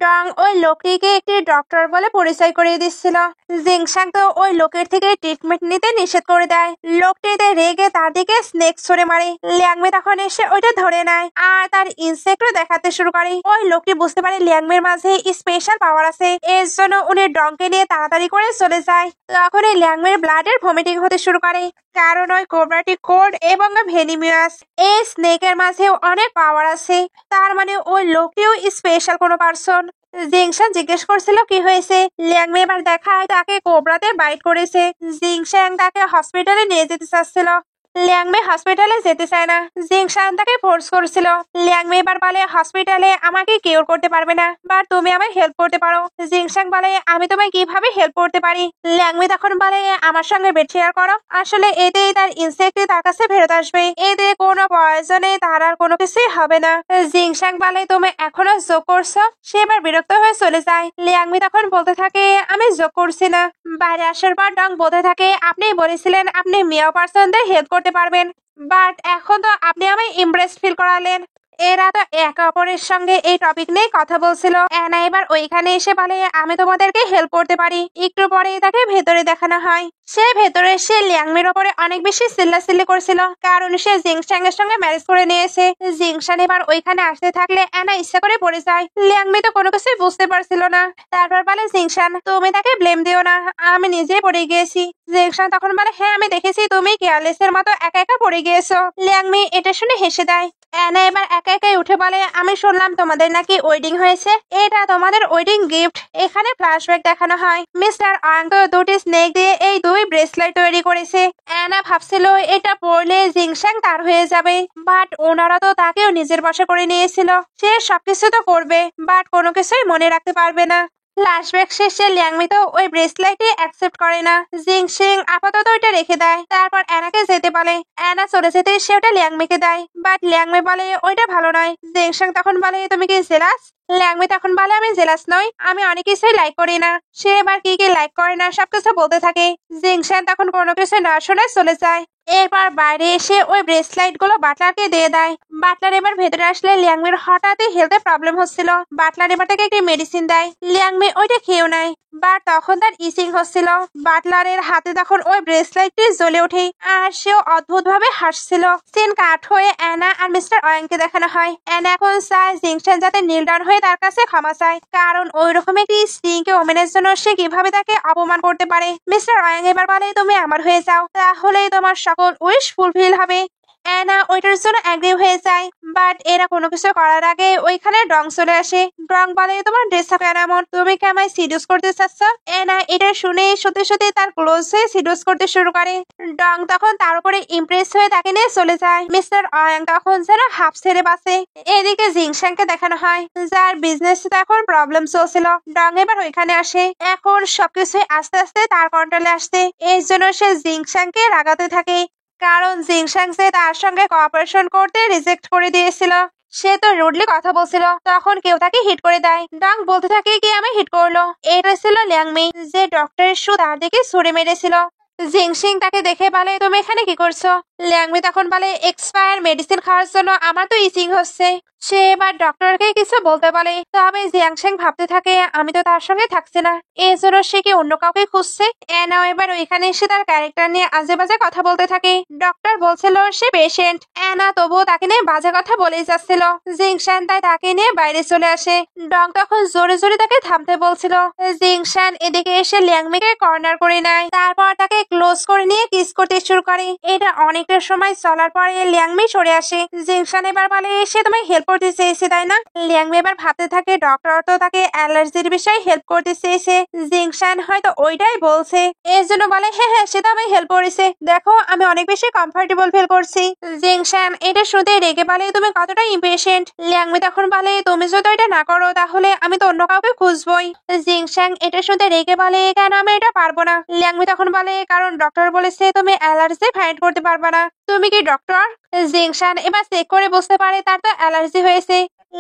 ডং ওই লোকটিকে একটি ডক্টর বলে পরিচয় করিয়ে দিচ্ছিল। জিংশান তো ওই লোকের থেকে ট্রিটমেন্ট নিতে নিষেধ করে দেয়। লোকটিতে রেগে তার দিকে স্নেক ছুড়ে মারে। লিয়াংমি তখন এসে ওইটা ধরে নেয়, আর তার ইনসেক্টও দেখাতে শুরু করে। ওই লোকটি বুঝতে পারে লিয়াংমির মাঝে স্পেশাল পাওয়ার আছে, এর জন্য উনি ডংকে নিয়ে তাড়াতাড়ি করে চলে যায়। তখন এই লিয়াংমির ব্লাডের ভমিটিং হতে শুরু করে, কারণ ওই কোবরাটি কোল্ড এবং ভেনিমিয়াস। এই স্নেকের মাঝেও অনেক পাওয়ার আছে, তার মানে ওই লোকটিও স্পেশাল কোনো পার্সন। জিংশান জিজ্ঞেস করছিল কি হয়েছে। ল্যাংমি এবার দেখায় তাকে কোবরাতে বাইট করেছে। জিংশান তাকে হসপিটালে নিয়ে যেতে চাচ্ছিল। ল্যাংমি হসপিটালে যেতে চায় না। জিংশান তাকে ফোর্স করছিল। ল্যাংমি এবার বলে হসপিটালে আমাকে কিওর করতে পারবে না, বাট তুমি আমায় হেল্প করতে পারো। জিংশান বলে আমি তোমায় কিভাবে হেল্প করতে পারি। ল্যাংমি তখন বলে আমার সঙ্গে বেড শেয়ার করো। আসলে এতেই তার ইনসেক্টটি তার কাছে ফেরত আসবে। এতে কোনো প্রয়োজনে তার আর কোনো কিছুই হবে না। জিংশান বলে তুমি এখনো যোগ করছো। সে এবার বিরক্ত হয়ে চলে যায়। ল্যাংমি তখন বলতে থাকে আমি যোগ করছি না। বাইরে আসার পর ডং বলতে থাকে আপনি বলেছিলেন আপনি মিয়াও পার্সনদের হেল্প করতে পারবেন, বাট এখন তো আপনি আমায় ইমপ্রেসড ফিল করালেন। এরা তো একে অপরের সঙ্গে এই টপিক নিয়ে কথা বলছিল। অ্যানা এবার ওইখানে এসে বলে আমি তোমাদেরকে হেল্প করতে পারি। একটু পরে তাকে ভেতরে দেখানো হয়। সে ভেতরে এসে ল্যাংমির ওপরে অনেক বেশি চিল্লাচিল্লি করছিল, কারণ সে জিংশাং এর সঙ্গে ম্যারেজ করে নিয়েছে। জিংশান এবার ওইখানে আসতে থাকলে অ্যানা ইচ্ছা করে পড়ে যায়। ল্যাংমি তো কোনো কিছুই বুঝতে পারছিল না। তারপর বলে জিংশান তুমি তাকে ব্লেম দিও না, আমি নিজেই পড়ে গিয়েছি। জিংশান তখন বলে হ্যাঁ আমি দেখেছি তুমি কেয়ারলেস এর মতো একা একা পড়ে গিয়েছো। ল্যাংমি এটা শুনে হেসে দেয়। অ্যানা এবার একা একাই উঠে বলে আমি শুনলাম তোমাদের নাকি ওয়েডিং হয়েছে, এটা তোমাদের ওয়েডিং গিফট। এখানে ফ্ল্যাশব্যাক দেখানো হয়। মিস্টার আঙ্ক দুটি স্নেক দিয়ে এই দুই ব্রেসলেট তৈরি করেছে। অ্যানা ভাবছিল এটা পরলে জিংশাং তার হয়ে যাবে, বাট ওনারা তো তাকেও নিজের বশে করে নিয়েছিল। সে সবকিছু তো করবে, বাট কোনো কিছুই মনে রাখতে পারবে না। ফ্ল্যাশব্যাক শেষে ল্যাংমি তো ওই ব্রেসলেটটি অ্যাকসেপ্ট করে না। জিংশিং আপাতত ওইটা রেখে দেয়। তারপর অ্যানাকে যেতে বলে। অ্যানা চলে যেতে সে ওটা ল্যাংমিকে দেয়, বাট ল্যাংমি বলে ওইটা ভালো নয়। জিংশিং তখন বলে তুমি কি জেলাস? ল্যাংমি তখন বলে আমি জেলাস নই, আমি অনেক কিছুই লাইক করি না। সে এবার কি কি লাইক করে না সবকিছু বলতে থাকে। জিংশান তখন কোনো কিছু না শুনে চলে যায়। এরপর বাইরে এসে ওই ব্রেসলাইট গুলো বাটলারকে দিয়ে দেয়। বাটলার এবার ভেতরে আসলে ল্যাংমির হঠাৎই হেলথে প্রবলেম হচ্ছিল। বাটলার এবার তাকে একটি মেডিসিন দেয়। ল্যাংমি ওইটা খেয়েও নেয়, বাট তখন তার ইচিং হচ্ছিল। বাটলারের হাতে তখন ওই ব্রেসলাইটটি জ্বলে ওঠে, আর সেও অদ্ভুত ভাবে হাসছিল। সিন কাট হয়ে অ্যানা আর মিস্টার অয়াংকে দেখানো হয়। অ্যানা এখন চায় জিংশান যাতে নীল ডাউন হয়ে তার কাছে ক্ষমা চায়, কারণ ওই রকম একটি স্ত্রীকে ওমেনের জন্য সে কিভাবে তাকে অপমান করতে পারে। মিস্টার অয়াং এবার বলে তুমি আমার হয়ে যাও, তাহলেই তোমার সকল উইশ ফুলফিল হবে। অ্যানা ওইটার জন্য অ্যাগ্রি হয়ে যায়, বাট এরা কোনো কিছু করার আগে ওইখানে ডং চলে আসে। ডং বলে তোমার ড্রেস আপ এমন, তুমি কি আমায় সিডিউস করতে চাচ্ছ? অ্যানা এটা শুনে সত্যি সত্যি তার ক্লোজ হয়ে সিডিউস করতে শুরু করে। ডং তখন তার উপরে ইমপ্রেস হয়ে তাকে নিয়ে চলে যায়। মিস্টার অয়াং তখন যেন হাফ ছেড়ে বাঁচে। এদিকে জিংশাংকে দেখানো হয়, যার বিজনেস এখন প্রবলেম চলছিল। ডং এবার ওইখানে আসে। এখন সবকিছু আস্তে আস্তে তার কন্ট্রোলে আসছে। এই জন্য সে জিংশাংকে রাগাতে থাকে, কারণ জিংশাং যে তার সঙ্গে কোঅপারেশন করতে রিজেক্ট করে দিয়েছিল। সে তো রুডলি কথা বলছিল, তখন কেউ তাকে হিট করে দেয়। ডং বলতে থাকে কি আমায় হিট করলো। এটা ছিল ল্যাংমি, যে ডক্টরের শু তার দিকে ছুড়ে মেরেছিল। জিংশিং তাকে দেখে বলে তুমি এখানে কি করছো? ল্যাংমি তখন বলে এক্সপায়ার মেডিসিন খাওয়ার জন্য আমার তো ইচিং হচ্ছে। সে এবার ডক্টরকে কিছু বলতে বলে, তবে জিয়াংশিং ভাবতে থাকে আমি তো তার সঙ্গে থাকছি না, এই জন্য সে কি অন্য কাউকে খুঁজছে। অ্যানাও এবার ওইখানে এসে তার ক্যারেক্টার নিয়ে আজে বাজে কথা বলতে থাকে। ডক্টর বলছিল সে পেশেন্ট। অ্যানা তবুও তাকে নিয়ে বাজে কথা বলেই যাচ্ছিল। জিংশান তাই তাকে নিয়ে বাইরে চলে আসে। ডং তখন জোরে জোরে তাকে থামতে বলছিল। জিংশান এদিকে এসে ল্যাংমিকে কর্নার করে নেয়, তারপর তাকে ক্লোজ করে নিয়ে কিস করতে শুরু করে। এটা অনেকটা সময় চলার পরে ল্যাংমি সরে আসে। জিংশান এবার বলে সে তোমায় হেল্প করতে চেয়েছে তাই না? ল্যাংমি এবার ভাবতে থাকে ডক্টর তো তাকে অ্যালার্জির বিষয়ে হেল্প করতে চেয়েছে, জিংশান হয়তো ওইটাই বলছে। এর জন্য বলে হ্যাঁ হ্যাঁ সে তো আমায় হেল্প করেছে, দেখো আমি অনেক বেশি কমফোর্টেবল ফিল করছি। জিংশান এটা শুনতে রেগে বলে তুমি কতটা ইম্পেশেন্ট। ল্যাংমি তখন বলে তুমি যদি এটা না করো তাহলে আমি তো অন্য কাউকে খুঁজবই। জিংশান এটা শুনতে রেগে বলে কেন আমি এটা পারবো না? ল্যাংমি তখন বলে কারণ ডক্টর বলেছে তুমি অ্যালার্জি ফাইন্ড করতে পারবে না। তুমি কি ডক্টর? জিংশান এবার চেক করে বুঝতে পারে তার তো অ্যালার্জি হয়েছে।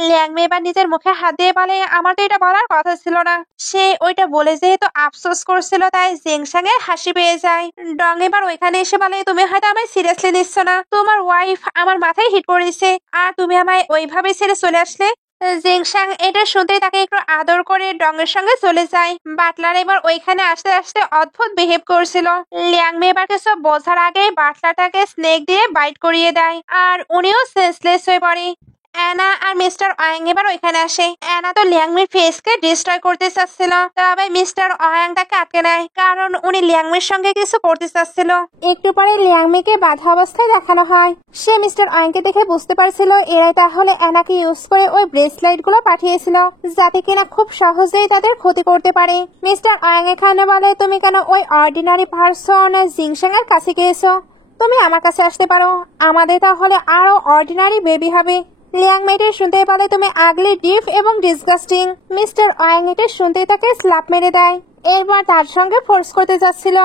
ল্যাংমি এবার নিজের মুখে হাত দিয়ে বলে আমার তো এটা বলার কথা ছিল না। সে ওইটা বলে যেহেতু আফসোস করছিল, তাই জিংশাং এর হাসি পেয়ে যায়। ডং এবার ওইখানে এসে বলে তুমি হয়তো আমায় সিরিয়াসলি নিচ্ছ না, তোমার ওয়াইফ আমার মাথায় হিট করেছে আর তুমি আমায় ওইভাবে ছেড়ে চলে আসলে। জিংশাং এটা শুনতে তাকে একটু আদর করে ডংয়ের সঙ্গে চলে যায়। বাটলার এবার ওইখানে আসতে আসতে অদ্ভুত বিহেভ করছিল। ল্যাংমি এবার কিছু বোঝার আগে বাটলারটাকে স্নেক দিয়ে বাইট করিয়ে দেয়, আর উনিও সেন্সলেস হয়ে পড়ে। অ্যানা আর মিস্টার ওয়াং এবার ওইখানে আসে। অ্যানা তো লিয়াংমির ফেসকে ডিস্ট্রয় করতে চাচ্ছিল, তবে মিস্টার ওয়াং তাকে আটকে নেয়, কারণ উনি লিয়াংমির সঙ্গে কিছু করতে চাচ্ছিল। একটু পরে লিয়াংমিকে বাধা অবস্থায় দেখানো হয়। সে মিস্টার ওয়াংকে দেখে বুঝতে পারছিল এরাই তাহলে অ্যানাকে ইউজ করে ওই ব্রেসলাইট গুলো পাঠিয়েছিল, যাতে কিনা খুব সহজেই তাদের ক্ষতি করতে পারে। মিস্টার ওয়াং এখানে বলে, তুমি কেন ওই অর্ডিনারি পার্সন জিংশাং এর কাছে গিয়েছো? তুমি আমার কাছে আসতে পারো, আমাদের তাহলে আরো অর্ডিনারি বেবি হবে। লিয়াং মেয়েটি শুনতে পারে, তুমি আগলি, ডিপ এবং ডিসগাস্টিং। মিস্টার ওয়াং এটা শুনতে তাকে স্ল্যাপ মেরে দেয়। এরপর তার সঙ্গে ফোর্স করতে যাচ্ছিল।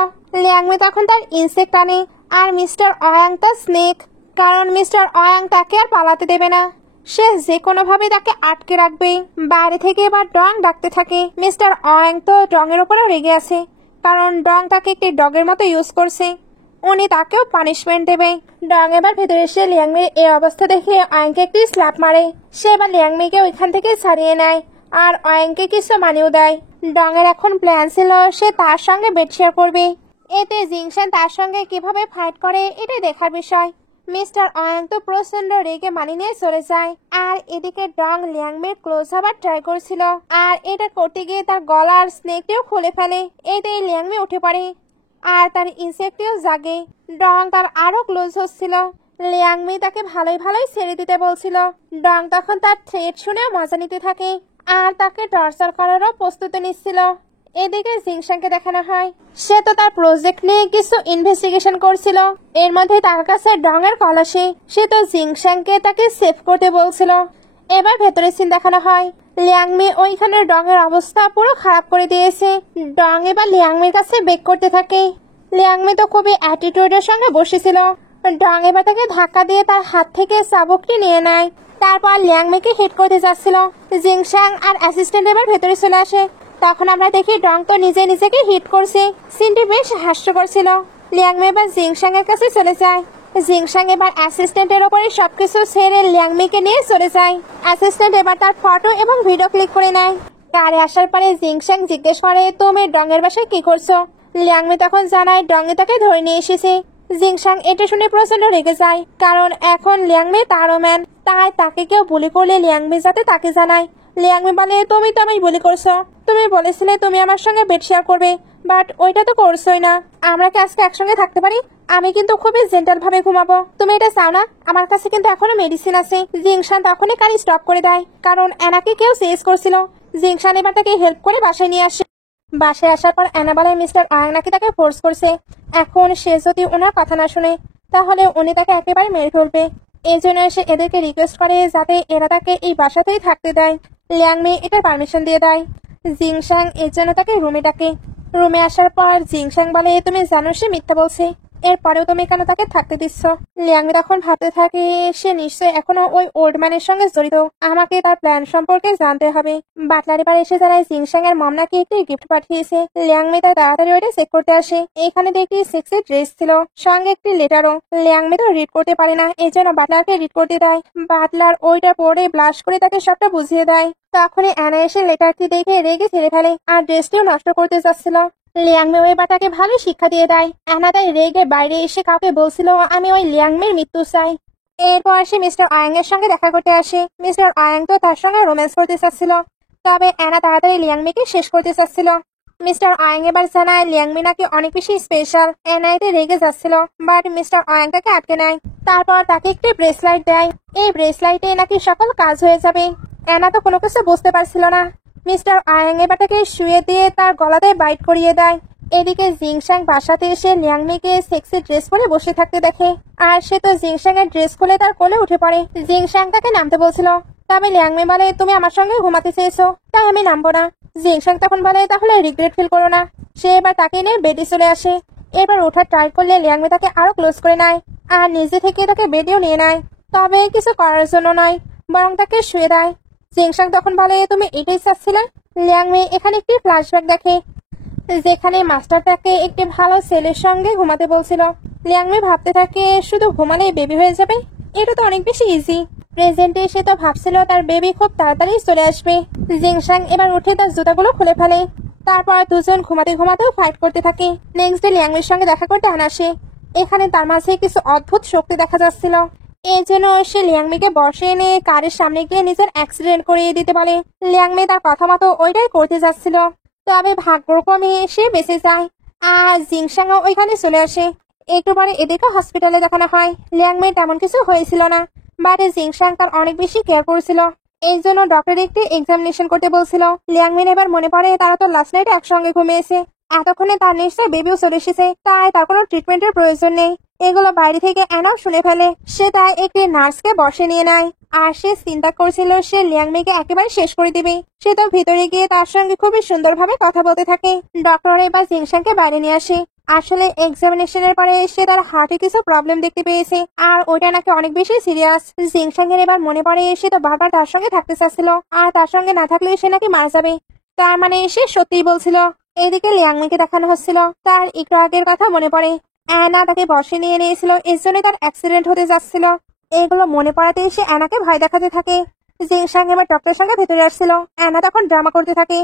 লিয়াং মে তখন তার ইনসেক্ট আনে, আর মিস্টার ওয়াং তার স্নেক, কারণ মিস্টার ওয়াং তাকে আর পালাতে দেবে না। সে যে কোনো ভাবে তাকে আটকে রাখবে। বাইরে থেকে এবার ডং ডাকতে থাকে। মিস্টার ওয়াং তো ডং এর উপরে রেগে আছে, কারণ ডং তাকে একটি ডগের মতো ইউজ করছে। উনি তাকেও পানিশমেন্ট দেবে। ডং এবার ভেতরে এসে লিয়াংমির এই অবস্থা দেখে ওয়াংকে একটি স্ল্যাপ মারে। সে এবার লিয়াংমিকে ওইখান থেকে ছাড়িয়ে নেয়, আর ওয়াংকে কিছু মানিয়েও দেয়। ডং এর এখন প্ল্যান ছিল সে তার সঙ্গে বেড শেয়ার করবে। এতে জিংশান তার সঙ্গে কিভাবে ফাইট করে এটা দেখার বিষয়। মিস্টার ওয়াং তো প্রচন্ড রেগে মানি নিয়ে চলে যায়, আর এদিকে ডং লিয়াংমির ক্লোজ হবার ট্রাই করছিল, আর এটা করতে গিয়ে তার গলার স্নেকটিও খুলে ফেলে। এতে লিয়াংমি উঠে পড়ে, আর তার ইনসেক্টিও জাগে। ডং তার আরো ক্লোজ হচ্ছিল। লিয়াংমি তাকে ভালোই ভালোই ছেড়ে দিতে বলছিল। ডং তখন তার থ্রেট শুনে মজা নিতে থাকে, আর তাকে টর্চার করারও প্রস্তুতি নিচ্ছিল। এদিকে জিংশাংকে দেখানো হয়, সে তো তার প্রজেক্ট নিয়ে কিছু ইনভেস্টিগেশন করছিল। এর মধ্যে তার কাছে ডং এর কল আসে। সে তো জিংশাংকে তাকে সেভ করতে বলছিল। এবার ভেতরে সিন দেখানো হয়। লিয়াংমি ওইখানে ডং এর অবস্থা পুরো খারাপ করে দিয়েছে। ডং এবার লিয়াংমির কাছে বেক করতে থাকে। লিয়াংমি তো খুবই অ্যাটিটিউডের সঙ্গে বসেছিল। ডং এবার তাকে ধাক্কা দিয়ে তার হাত থেকে চাবুকটি নিয়ে নেয়। তারপর লিয়াংমিকে হিট করতে যাচ্ছিল। জিংশাং আর অ্যাসিস্ট্যান্ট এবার ভেতরে চলে আসে। তখন আমরা দেখি ডং তো নিজে নিজেকে হিট করছে। সিনটি বেশ হাস্যকর ছিল। লিয়াংমি এবার জিংশাং এর কাছে চলে যায়। জিংশাং এবার অ্যাসিস্ট্যান্টের ওপরে সবকিছু ছেড়ে লিয়াংমিকে নিয়ে চলে যায়। অ্যাসিস্ট্যান্ট এবার তার ফটো এবং ভিডিও ক্লিক করে নেয়। কারে আসার পরে জিংশাং জিজ্ঞেস করে, তুমি ডং এর বাসায় কি করছো? লিয়াংমি তখন জানায় ডং এ তাকে ধরে নিয়ে এসেছে। জিংশাং এটা শুনে প্রচন্ড রেগে যায়, কারণ এখন লিয়াংমি তারও ম্যান, তাই তাকে কেউ বুলি করলে লিয়াংমি যাতে তাকে জানায়। লিয়াংমি বলে, তুমি তো আমায় বুলি করছো, তুমি বলেছিলে তুমি আমার সঙ্গে বেড শেয়ার করবে, বাট ওইটা তো করছোই না। আমরা কি আজকে একসঙ্গে থাকতে পারি? আমি কিন্তু খুবই জেন্টাল ভাবে ঘুমাবো, তুমি এটা চাও না? আমার কাছে কিন্তু এখনো মেডিসিন আছে। জিংশান তখনই কারি স্টপ করে দেয়, কারণ অ্যানাকে কেউ চেজ করছিল। জিংশান এবার তাকে হেল্প করে বাসায় নিয়ে আসে। বাসায় আসার পর অ্যানা বলে মিস্টার ওয়াং নাকি তাকে ফোর্স করছে। এখন সে যদি ওনার কথা না শুনে, তাহলে উনি তাকে একেবারে মেরে ফেলবে। এই জন্য সে এদেরকে রিকোয়েস্ট করে যাতে এরা তাকে এই বাসাতেই থাকতে দেয়। লিয়াংমি এটার পারমিশন দিয়ে দেয়। জিংশাং এর জন্য তাকে রুমে ডাকে। রুমে আসার পর জিংশাং বলে, তুমি জানো সে মিথ্যা বলছে, এরপরেও তুমি কেন তাকে থাকতে দিচ্ছ? লিয়াংমি তখন ভাবতে থাকে, সে নিশ্চয়ই এখনো ওই ওল্ড ম্যানের সঙ্গে জড়িত। আমাকে তার প্ল্যান সম্পর্কে জানতে হবে। বাটলার এবার এসে জানায় জিংশাং এর মম নাকি একটি গিফট পাঠিয়েছে। লিয়াংমি তার তাড়াতাড়ি ওইটা চেক করতে আসে। এইখানে দেখি সেক্সি ড্রেস ছিল, সঙ্গে একটি লেটারও। লিয়াংমি তো রিড করতে পারে না, এই জন্য বাটলারকে রিড করতে দেয়। বাটলার ওইটা পড়ে ব্লাশ করে তাকে সবটা বুঝিয়ে দেয়। তখনই অ্যানা এসে লেটারটি দেখে রেগে ছেড়ে ফেলে, আর ড্রেসটিও নষ্ট করতে যাচ্ছিল। লিয়াংমি ওই বাটাকে ভালো শিক্ষা দিয়ে দেয়। অ্যানা তাই রেগে বাইরে এসে কাউকে বলছিল, আমি ওই লিয়াংমির মৃত্যু চাই। এরপর সে মিস্টার ওয়াং এর সঙ্গে দেখা করতে আসে। মিস্টার ওয়াং তো তার সঙ্গে রোম্যান্স করতে চাচ্ছিল, তবে অ্যানা তাড়াতাড়ি লিয়াংমিকে শেষ করতে চাচ্ছিল। মিস্টার ওয়াং এবার জানায় লিয়াংমি নাকি অনেক বেশি স্পেশাল। অ্যানা এতে রেগে যাচ্ছিল, বাট মিস্টার ওয়াং তাকে আটকে নেয়। তারপর তাকে একটি ব্রেসলাইট দেয়। এই ব্রেসলাইটে নাকি সকল কাজ হয়ে যাবে। অ্যানা তো কোনো কিছু বুঝতে পারছিল না। মিস্টার ওয়াং এবার তাকে শুয়ে দিয়ে তার গলাতে বাইট করিয়ে দেয়। এদিকে জিংশাং বাসাতে এসে লিয়াংমিকে সেক্সি ড্রেস পরে বসে থাকতে দেখে, আর সে তো জিংশাং এর ড্রেস খুলে তার কোলে উঠে পড়ে। জিংশাং তাকে নামতে বলছিল, তবে লিয়াংমি বলে, তুমি আমার সঙ্গে ঘুমাতে চেয়েছো, তাই আমি নামবো না। জিংশাং তখন বলে, তাহলে রিগ্রেট ফিল করো না। সে এবার তাকে নিয়ে বেডে চলে আসে। এবার ওঠার ট্রাই করলে লিয়াংমি তাকে আরো ক্লোজ করে নেয়, আর নিজে থেকে তাকে বেডেও নিয়ে নেয়, তবে কিছু করার জন্য নয়, বরং তাকে শুয়ে দেয়। জিংশাং তখন বলে, তুমি এটাই চাচ্ছিলে? লিয়াংমি এখানে একটি ফ্ল্যাশব্যাক দেখে, যেখানে মাস্টার তাকে একটি ভালো ছেলের সঙ্গে ঘুমাতে বলছিল। লিয়াংমি ভাবতে থাকে, শুধু ঘুমালেই বেবি হয়ে যাবে, এটা তো অনেক বেশি ইজি। প্রেজেন্টে সে তো ভাবছিল তার বেবি খুব তাড়াতাড়ি চলে আসবে। জিংশাং এবার উঠে তার জুতাগুলো খুলে ফেলে। তারপর দুজন ঘুমাতে ঘুমাতেও ফাইট করতে থাকে। নেক্সট ডে লিয়াংমির সঙ্গে দেখা করতে আনা আসে। এখানে তার মাঝে কিছু অদ্ভুত শক্তি দেখা যাচ্ছিল। এই জন্য সে লিয়াংমিকে বসে এনে কারের সামনে গিয়ে নিজের অ্যাক্সিডেন্ট করিয়ে দিতে বলে। লিয়াংমি তার কথা মতো ওইটাই করতে যাচ্ছিল, তবে ভাগ্যক্রমে সে বেঁচে যায় আর জিংশাংও ওইখানে চলে আসে। একটু পরে এদেরকে হসপিটালে দেখানো হয়। লিয়াংমির তেমন কিছু হয়েছিল না, বাট জিংশাং তার অনেক বেশি কেয়ার করেছিল। এই জন্য ডক্টর একটি এক্সামিনেশন করতে বলছিল। লিয়াংমিন এবার মনে পড়ে তারা তো লাস্ট নাইট একসঙ্গে ঘুমিয়েছে, এতক্ষণে তার নিশ্চয় বেবিও চলে এসেছে, তাই তার কোনো ট্রিটমেন্টের প্রয়োজন নেই। এগুলো বাইরে থেকে অ্যানাও শুনে ফেলে। সে তাই একটি নার্সকে বসে নিয়ে নেয় আর সে চিন্তা করছিল সে লিয়াংমিকে একেবারে শেষ করে দিবে। সে তো ভিতরে গিয়ে তার সঙ্গে খুবই সুন্দরভাবে কথা বলতে থাকে। ডক্টর এবার জিংশাংকে বাইরে নিয়ে আসে। আসলে এক্সামিনেশনের পরে সে তার হার্টে কিছু প্রবলেম দেখতে পেয়েছে আর ওইটা নাকি অনেক বেশি সিরিয়াস। জিংশাং এর এবার মনে পড়ে সে তো বারবার তার সঙ্গে থাকতে চাচ্ছিল আর তার সঙ্গে না থাকলে সে নাকি মারা যাবে, তার মানে সে সত্যিই বলছিল। এদিকে লিয়াংমিকে দেখানো হচ্ছিল। তার একটু আগের কথা মনে পড়ে অ্যানা তাকে বসে নিয়ে নিয়েছিল, এর জন্য তার অ্যাক্সিডেন্ট হতে যাচ্ছিল। এগুলো মনে পড়াতেই সে অ্যানাকে ভয় দেখাতে থাকে। জিংশাং এবার ডক্টরের সঙ্গে ভেতরে আসছিল। অ্যানা তখন ড্রামা করতে থাকে,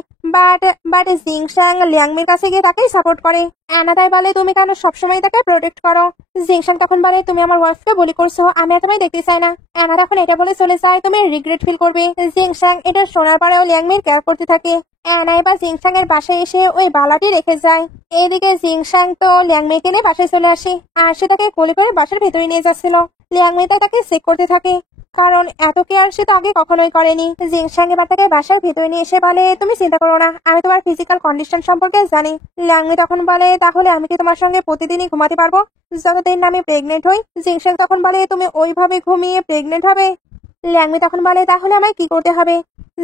বাট জিংশাং লিয়াংমির কাছে গিয়ে তাকেই সাপোর্ট করে। অ্যানা তাই বলে তুমি কেন সবসময় তাকে প্রোটেক্ট করো। জিংশাং তখন বলে তুমি আমার ওয়াইফকে বলি করছো, আমি আর তোমায় দেখতে চাই না। অ্যানা তখন এটা বলে চলে যায় তুমি রিগ্রেট ফিল করবে। জিংশাং এটা শোনার পরেও লিয়াংমির কেয়ার করতে থাকে। অ্যানা এবার জিংশাং এর বাসায় এসে ওই বালাটি রেখে যায়। এইদিকে জিংশাং তো লিয়াংমিকে নিয়ে বাসায় চলে আসে আর সে তাকে কোলে করে বাসার ভেতরে নিয়ে যাচ্ছিল। লিয়াংমি তাকে চেক করতে থাকে, কারণ এত কেয়ার সে তো আগে কখনোই করেনি। জিংশাং এবার তাকে বাসার ভিতরে নিয়ে এসে বলে তুমি চিন্তা করো না, আমি তোমার ফিজিক্যাল কন্ডিশন সম্পর্কে জানি। লিয়াংমি তখন বলে তাহলে আমি কি তোমার সঙ্গে প্রতিদিনই ঘুমাতে পারবো যতদিন না আমি প্রেগনেন্ট হই। জিংশাং তখন বলে তুমি ওইভাবে ঘুমিয়ে প্রেগনেন্ট হবে। লিয়াংমি তখন বলে তাহলে আমায় কি করতে হবে।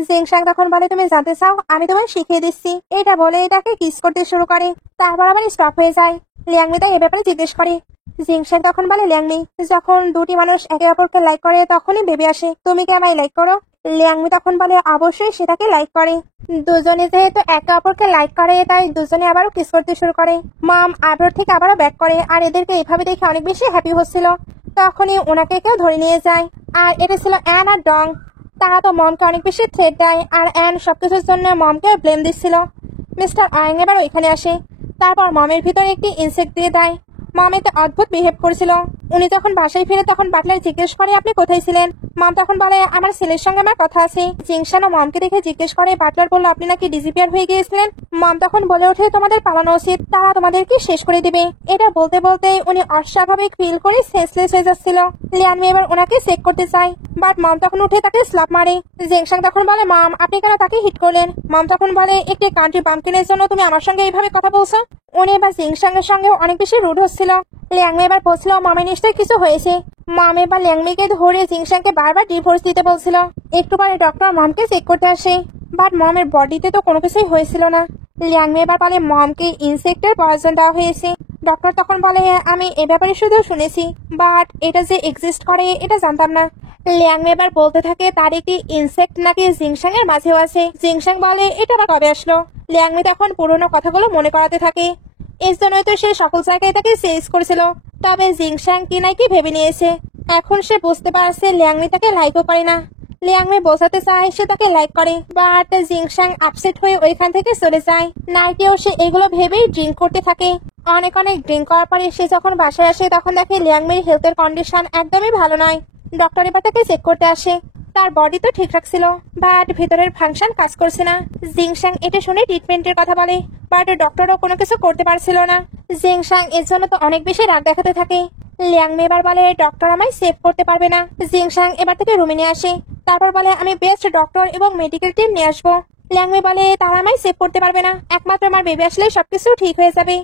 জিংশাং তখন বলে তুমি জানতে চাও, আমি তোমায় শিখিয়ে দিচ্ছি। এটা বলে তাকে কিস করতে শুরু করে, তারপর আবার স্টপ হয়ে যায়। লিয়াংমি তাই এ ব্যাপারে জিজ্ঞেস করে। জিংশাং তখন বলে লিয়াংমি যখন দুটি মানুষ একে অপরকে লাইক করে তখনই বেবি আসে, তুমি কি আমায় লাইক করো। লিয়াংমি তখন বলে অবশ্যই সেটাকে লাইক করে। দুজনে যেহেতু একে অপরকে লাইক করে তাই দুজনে আবারও কিস করতে শুরু করে। মম আবার থেকে আবারও ব্যাক করে আর এদেরকে এভাবে দেখে অনেক বেশি হ্যাপি হচ্ছিল। তখনই ওনাকে কেউ ধরে নিয়ে যায় আর এটা ছিল অ্যান আর ডং। তারা তো মমকে অনেক বেশি থ্রেট দেয় আর অ্যান সবকিছুর জন্য মমকে ব্লেম দিচ্ছিল। মিস্টার আয়ং এবার ওইখানে আসে, তারপর মমের ভিতরে একটি ইনসেক্ট দিয়ে দেয়। মম একটা অদ্ভুত বিহেভ করেছিল। উনি যখন বাসায় ফিরে তখন বাটলার জিজ্ঞেস করে আপনি কোথায় ছিলেন। মম তখন বলে আমার ছেলের সঙ্গে আমার কথা আছে। জিংশান মমকে দেখে জিজ্ঞেস করে, বাটলার বলল আপনি নাকি ডিসঅ্যাপিয়ার হয়ে গিয়েছিলেন। মম তখন বলে ওঠে তোমাদের পালানো উচিত, তারা তোমাদেরকে শেষ করে দিবে। এটা বলতে বলতে উনি অস্বাভাবিক ফিল করে সেন্সলেস হয়ে যাচ্ছিল। লিয়ানমি এবার ওনাকে চেক করতে চায়, বাট মম তখন উঠে তাকে স্ল্যাপ মারে। জিংশান তখন বলে মম আপনি কেন তাকে হিট করলেন। মম তখন বলে একটি কান্ট্রি পাম্পকিনের জন্য তুমি আমার সঙ্গে এইভাবে কথা বলছো। উনি এবার জিংশাং এর সঙ্গে অনেক বেশি রুড হচ্ছিল। লিয়াংমি এবার বলছিল মামের নিশ্চয় কিছু হয়েছে। মম এবার লিয়াংমিকে ধরে জিংশাংকে বারবার ডিভোর্স দিতে বলছিল। একটু পরে ডক্টর মমকে চেক করতে আসে, বাট মমের বডিতে তো কোনো কিছুই হয়েছিল না। লিয়াংমি এবার বলে মমকে ইনসেক্টের পয়জন দেওয়া হয়েছে। ডক্টর তখন বলে আমি এ ব্যাপারে শুধু শুনেছি, বাট এটা যে এক্সিস্ট করে এটা জানতাম না। লিয়াংমি এবার বলতে থাকে তার একটি ইনসেক্ট নাকি জিংশাং এর মাঝেও আছে। জিংশাং বলে এটা আবার কবে আসলো। লিয়াংমি তখন পুরোনো কথাগুলো মনে করাতে থাকে। এই জন্যই তো সে সকল জায়গায় তাকে চেজ করেছিল। তবে জিংশাং কি নাকি ভেবে নিয়েছে। এখন সে বুঝতে পারছে লিয়াংমি তাকে লাইকও করে না। লিয়াংমি বোঝাতে চায় সে তাকে লাইক করে, বাট জিংশাং আপসেট হয়ে ওইখান থেকে চলে যায়। নাইটেও সে এগুলো ভেবেই ড্রিঙ্ক করতে থাকে। অনেক ড্রিঙ্ক করার পরে সে যখন বাসায় আসে তখন দেখে লিয়াংমির হেলথের কন্ডিশন একদমই ভালো নয়। ডক্টর এবার তাকে চেক করতে আসে। তার বডি তো ঠিকঠাক ছিল, বাট ভেতরের ফাংশন কাজ করছে না। জিংশাং এটা শুনে ট্রিটমেন্টের কথা বলে, বাট ডক্টরও কোনো কিছু করতে পারছিল না। জিংশাং এর জন্য তো অনেক বেশি রাগ দেখাতে থাকে। লিয়াংমি এবার বলে ডক্টর আমায় সেভ করতে পারবে না। জিংশাং এবার থেকে রুমে নিয়ে আসে, তারপর বলে আমি বেস্ট ডক্টর এবং মেডিকেল টিম নিয়ে আসবো। লিয়াংমি বলে তারা আমায় সেভ করতে পারবে না, একমাত্র আমার বেবি আসলে সবকিছু ঠিক হয়ে যাবে।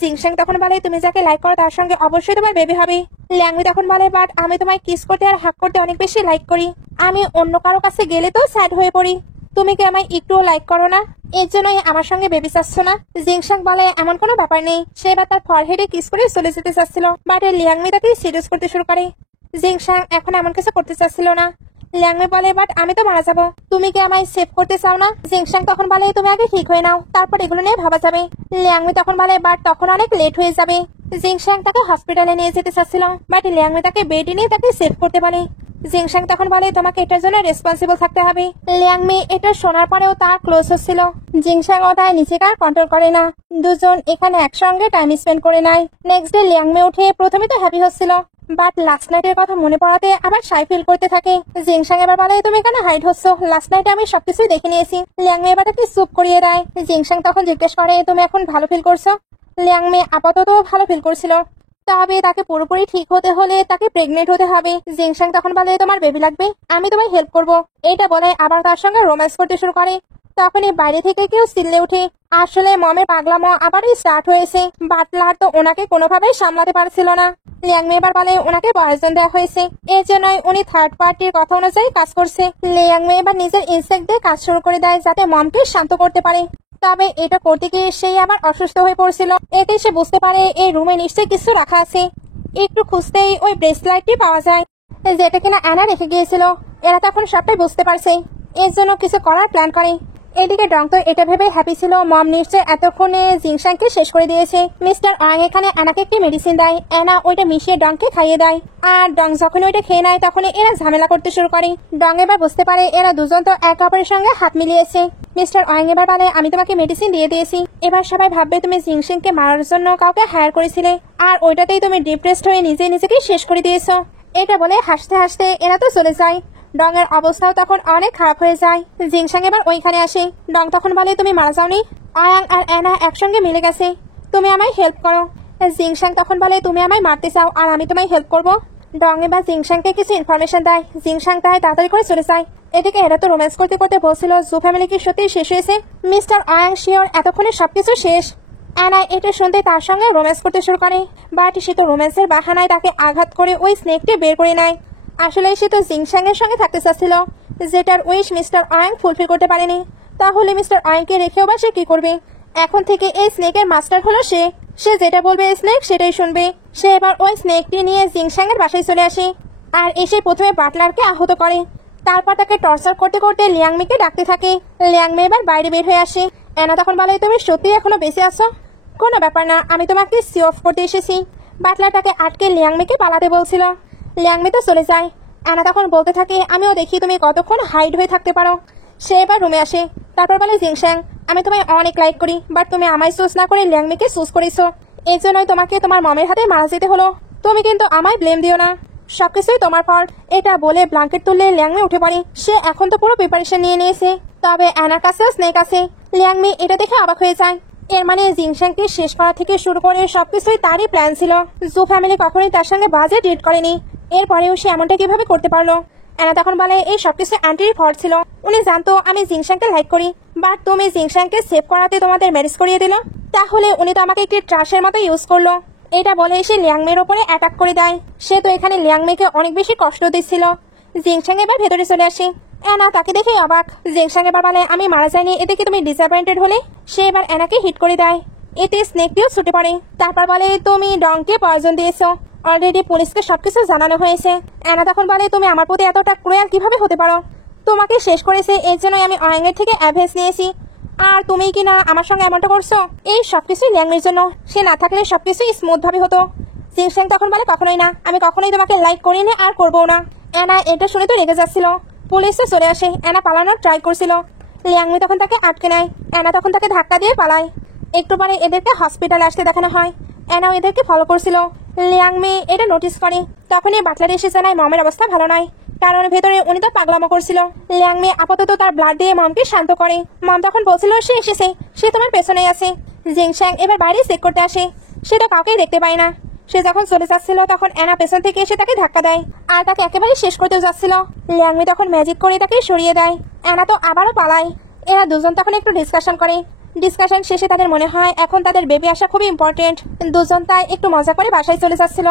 জিংশাং তখন বলে তুমি যাকে লাইক করো তার সঙ্গে অবশ্যই তোমার বেবি হবে। লিয়াংমি তখন বলে বাট আমি তোমায় কিস করতে আর হাগ করতে অনেক বেশি লাইক করি, আমি অন্য কারো কাছে গেলে তো স্যাড হয়ে পড়ি। তুমি কি আমায় একটুও লাইক করো না, এর জন্যই আমার সঙ্গে বেবি চাচ্ছ না। জিংশাং বলে এমন কোনো ব্যাপার নেই। সে এবার তার ফরহেডে কিস করে চলে যেতে চাচ্ছিল, বাট লিয়াংমি তাকে সিরিয়াস করতে শুরু করে। জিংশাং এখন এমন কিছু করতে চাচ্ছিল না। লিয়াংমি বলে বাট আমি তো মারা যাবো, তুমি কি আমায় সেভ করতে চাও না। জিংশাং তখন বলে তুমি আগে ঠিক হয়ে নাও, তারপর এগুলো নিয়ে ভাবা যাবে। লিয়াংমি তখন বলে বাট তখন অনেক লেট হয়ে যাবে। জিংশাং তাকে হসপিটালে নিয়ে যেতে চাচ্ছিল, বাট লিয়াংমি তাকে বেডে নিয়ে তাকে সেভ করতে বলে। জিংশাং তখন বলে তোমাকে এটার জন্য রেসপন্সিবল থাকতে হবে। লিয়াংমি এটা শোনার পরেও তার ক্লোজ হচ্ছিল। জিংশাং ও তার নিজেকে আর কন্ট্রোল করে না। দুজন এখানে একসঙ্গে টাইম স্পেন্ড করে নেয়। নেক্সট ডে লিয়াংমি উঠে প্রথমে তো হ্যাপি হচ্ছিল, বাট লাস্ট নাইটের কথা মনে পড়াতে আবার সাই ফিল করতে থাকে। জিংসাং এবার বলে তুমি এখানে হাইড হচ্ছ, লাস্ট নাইটে আমি সবকিছুই দেখে নিয়েছি। লিয়াংমে এবার তাকে চুপ করিয়ে দেয়। জিংসাং তখন জিজ্ঞেস করে তুমি এখন ভালো ফিল করছো? লিয়াংমে আপাতত ভালো ফিল করছিল, তবে তাকে পুরোপুরি ঠিক হতে হলে তাকে প্রেগনেন্ট হতে হবে। জিংসাং তখন বলে তোমার বেবি লাগবে, আমি তোমায় হেল্প করবো। এইটা বলে আবার তার সঙ্গে রোম্যান্স করতে শুরু করে। তখনই বাইরে থেকে কেউ চিল্লে ওঠে। আসলে মমের পাগলামো আবারই স্টার্ট হয়েছে। বাটলার তো ওনাকে কোনোভাবেই সামলাতে পারছিল না। লিয়াংমে এবার বলে ওনাকে পয়জন দেওয়া হয়েছে, এর জন্যই উনি থার্ড পার্টির কথা অনুযায়ী কাজ করছে। লিয়াংমে এবার নিজের ইনসেক্ট দিয়ে কাজ শুরু করে দেয় যাতে মমকে শান্ত করতে পারে। তবে এটা করতে গিয়ে সেই আবার অসুস্থ হয়ে পড়ছিল। এতে সে বুঝতে পারে এই রুমে নিশ্চয়ই কিছু রাখা আছে। একটু খুঁজতেই ওই ব্রেসলাইটটি পাওয়া যায়, যেটা কিনা অ্যানা রেখে গিয়েছিল। এরা তখন সবটাই বুঝতে পারছে, এর জন্য কিছু করার প্ল্যান করে। এদিকে ডং তো এটা ভেবে হ্যাপি ছিল মম নিশ্চয় এতক্ষণে জিংসাংকে শেষ করে দিয়েছে। মিস্টার ওয়াং এখানে অ্যানাকে একটি মেডিসিন দেয়, অ্যানা ওইটা মিশিয়ে ডংকে খাইয়ে দেয়। আর ডং যখন ওইটা খেয়ে নেয় তখনই এরা ঝামেলা করতে শুরু করে। ডং এবার বুঝতে পারে এরা দুজন তো একে অপরের সঙ্গে হাত মিলিয়েছে। মিস্টার ওয়াং এবার বলে আমি তোমাকে মেডিসিন দিয়ে দিয়েছি, এবার সবাই ভাববে তুমি জিংসিংকে মারার জন্য কাউকে হায়ার করেছিলে, আর ওইটাতেই তুমি ডিপ্রেসড হয়ে নিজেকে শেষ করে দিয়েছো। এটা বলে হাসতে হাসতে এরা তো চলে যায়। ডং এর অবস্থাও তখন অনেক খারাপ হয়ে যায়। জিংসাং এবার ওইখানে আসে। ডং তখন বলে তুমি মারা যাওনি, আয়াং আর অ্যানা একসঙ্গে মিলে গেছে, তুমি আমায় হেল্প করো। জিংসাং তখন বলে তুমি আমায় মারতে চাও আর আমি তোমায় হেল্প করবো। ডং এবার জিংসাংকে কিছু ইনফরমেশন দেয়। জিংসাং তাই তাড়াতাড়ি করে চলে যায়। এদিকে এরা তো রোম্যান্স করতে করতে বলছিল জু ফ্যামিলি কি সত্যি শেষ হয়েছে। মিস্টার আয়াং শিওর এতক্ষণে সবকিছু শেষ। অ্যানা এটা শুনতে তার সঙ্গে রোম্যান্স করতে শুরু করে, বাট সে তো রোম্যান্সের বাহানায় তাকে আঘাত করে ওই স্নেকটি বের করে নেয়। আসলে সে তো জিংসাং এর সঙ্গে থাকতে চাচ্ছিল, যেটার উইশ মিস্টার ওয়াং ফুলফিল করতে পারেনি। তাহলে মিস্টার ওয়াংকে রেখেও বা সে কি করবে? এখন থেকে এই স্নেকের মাস্টার হলো সে যেটা বলবে স্নেক সেটাই শুনবে। সে এবার ওই স্নেকটি নিয়ে জিংসাং এর বাসায় চলে আসে আর এসে প্রথমে বাটলারকে আহত করে। তারপর তাকে টর্চার করতে করতে লিয়াংমিকে ডাকতে থাকে। লিয়াংমি এবার বাইরে বের হয়ে আসে। অ্যানা তখন বলে তুমি সত্যি এখনো বেঁচে আছো? কোনো ব্যাপার না, আমি তোমাকে সি অফ করতে এসেছি। বাটলার তাকে আটকে লিয়াংমিকে পালাতে বলছিল। লিয়াংমি তো চলে যায়। অ্যানা তখন বলতে থাকে আমিও দেখি তুমি কতক্ষণ হাইড হয়ে থাকতে পারো। সে এবার রুমে আসে। তারপর বলে জিংসাং আমি তোমায় অনেক লাইক করি, বাট তুমি আমায় চুজ না করে লিয়াংমিকে চুজ করেছো, এই জন্যই তোমাকে তোমার মমের হাতে মারা যেতে হলো। তুমি কিন্তু আমায় ব্লেম দিও না, সবকিছুই তোমার ফল্ট। এটা বলে ব্ল্যাঙ্কেট তুললে লিয়াংমি উঠে পড়ে। সে এখন তো পুরো প্রিপারেশন নিয়ে নিয়েছে, তবে অ্যানার কাছেও স্নেক আছে। লিয়াংমি এটা দেখে অবাক হয়ে যায়। এর মানে জিংসাংকে শেষ করা থেকে শুরু করে সবকিছুই তারই প্ল্যান ছিল। জু ফ্যামিলি কখনোই তার সঙ্গে বাজে ট্রিট করেনি, এরপরেও সে এমনটা কিভাবে করতে পারলো? অ্যানা তখন বলে এই সবকিছু আন্টির ফল্ট ছিল, উনি জানতো আমি জিংসাংকে লাইক করি, বাট তুমি জিংসাংকে সেভ করাতে তোমাদের ম্যারেজ করিয়ে দিল, তাহলে উনি তো আমাকে একটি ট্রাশের মতো ইউজ করলো। এটা বলে সে লিয়াংমের ওপরে অ্যাটাক করে দেয়। সে তো এখানে লিয়াংমেকে অনেক বেশি কষ্ট দিচ্ছিল। জিংসাং এবার ভেতরে চলে আসে। অ্যানা তাকে দেখে অবাক। জিংসাং এবার বলে আমি মারা যাইনি, এতে কি তুমি ডিসঅ্যাপয়েন্টেড হলে? সে এবার অ্যানাকে হিট করে দেয়, এতে স্নেকটিও ছুটে পড়ে। তারপর বলে তুমি ডংকে পয়জন দিয়েছো, অলরেডি পুলিশকে সবকিছু জানানো হয়েছে। অ্যানা তখন বলে তুমি আমার প্রতি এতটা ক্রুয়েল কিভাবে হতে পারো? তোমাকে শেষ করেছে, এর জন্যই আমি ওয়াং এর থেকে অ্যাডভাইস নিয়েছি, আর তুমি কি না আমার সঙ্গে এমনটা করছো? এই সবকিছুই লিয়াংমির জন্য, সে না থাকলে সবকিছুই স্মুথ ভাবে হতো। জিংসাং তখন বলে কখনোই না, আমি কখনোই তোমাকে লাইক করিনি আর করবো না। অ্যানা এটা শুনে তো রেগে যাচ্ছিল। পুলিশে চলে আসে। অ্যানা পালানোর ট্রাই করছিল। লিয়াংমি তখন তাকে আটকে নেয়। অ্যানা তখন তাকে ধাক্কা দিয়ে পালায়। একটু পরে এদেরকে হসপিটালে আসতে দেখানো হয়। অ্যানাও এদেরকে ফলো করছিল। লিয়াংমি এটা নোটিস করে। তখনই বাটলার এসে জানায় মমের অবস্থা ভালো নয়, কারণ ভেতরে উনি তো পাগলামো করছিল। লিয়াংমি আপাতত তার ব্লাড দিয়ে মমকে শান্ত করে। মম তখন বলছিল সে এসেছে, সে তোমার পেছনেই আছে। জিংসাং এবার বাইরে চেক করতে আসে। সে তো কাউকেই দেখতে পায় না। সে যখন চলে যাচ্ছিল তখন অ্যানা পেছন থেকে এসে তাকে ধাক্কা দেয় আর তাকে একেবারে শেষ করতে যাচ্ছিল। লিয়াংমি তখন ম্যাজিক করে তাকে সরিয়ে দেয়। অ্যানা তো আবারও পালায়। এরা দুজন তখন একটু ডিসকাশন করে। ডিসকাশন শেষে তাদের মনে হয় এখন তাদের বেবি আসা খুবই ইম্পর্টেন্ট। দুজন তাই একটু মজা করে বাসায় চলে যাচ্ছিল।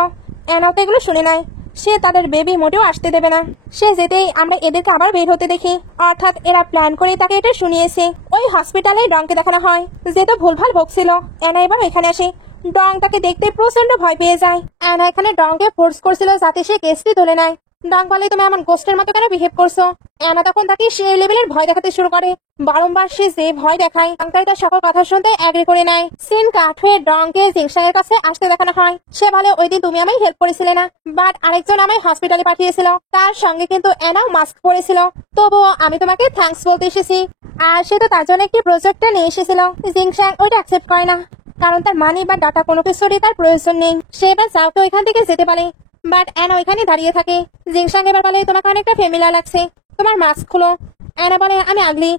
অ্যানাও তো এগুলো শুনে নেয়। সে তাদের বেবি মোটেও আসতে দেবে না। সে যেতেই আমরা এদেরকে আবার বের হতে দেখি, অর্থাৎ এরা প্ল্যান করে তাকে এটা শুনিয়েছে। ওই হসপিটালে ডংকে দেখানো হয়, যেহেতু ভুলভাল বকছিল। অ্যানা এবার এখানে আসে। ডং তাকে দেখতে প্রচন্ড ভয় পেয়ে যায়। অ্যানা এখানে ডংকে ফোর্স করছিল যাতে সে কেসটি তুলে নেয়। ডং বলে তুমি এমন গোস্টের মতো কেন বিহেভ করছো? অ্যানা তখন তাকে সেই লেভেলের ভয় দেখাতে শুরু করে। বারংবার সে যে ভয় দেখায়, তাই তার সকল কথা শুনতে এগ্রি করে নেয়। সিন কাট হয়ে ডংকে জিংসাং এর কাছে আসতে দেখানো হয়। সে বলে ওই দিন তুমি আমায় হেল্প করেছিলে না, বাট আরেকজন আমায় হসপিটালে পাঠিয়েছিল, তার সঙ্গে কিন্তু অ্যানাও মাস্ক পরেছিল, তবুও আমি তোমাকে থ্যাঙ্কস বলতে এসেছি। আর সে তো তার জন্য একটি প্রজেক্টটা নিয়ে এসেছিল। জিংসাং ওইটা অ্যাকসেপ্ট করে না, কারণ তার মানি বা ডাটা কোনো কিছুরই তার প্রয়োজন নেই। সে এবার যাও তো এখান থেকে যেতে পারে। বাট অ্যানা ওইখানে দাঁড়িয়ে থাকে। জিংশাং এবার বলে তোমাকে অনেকটা ফ্যামিলিয়ার লাগছে, তোমার মাস্ক খুলো। অ্যানা বলে আমি আগলি।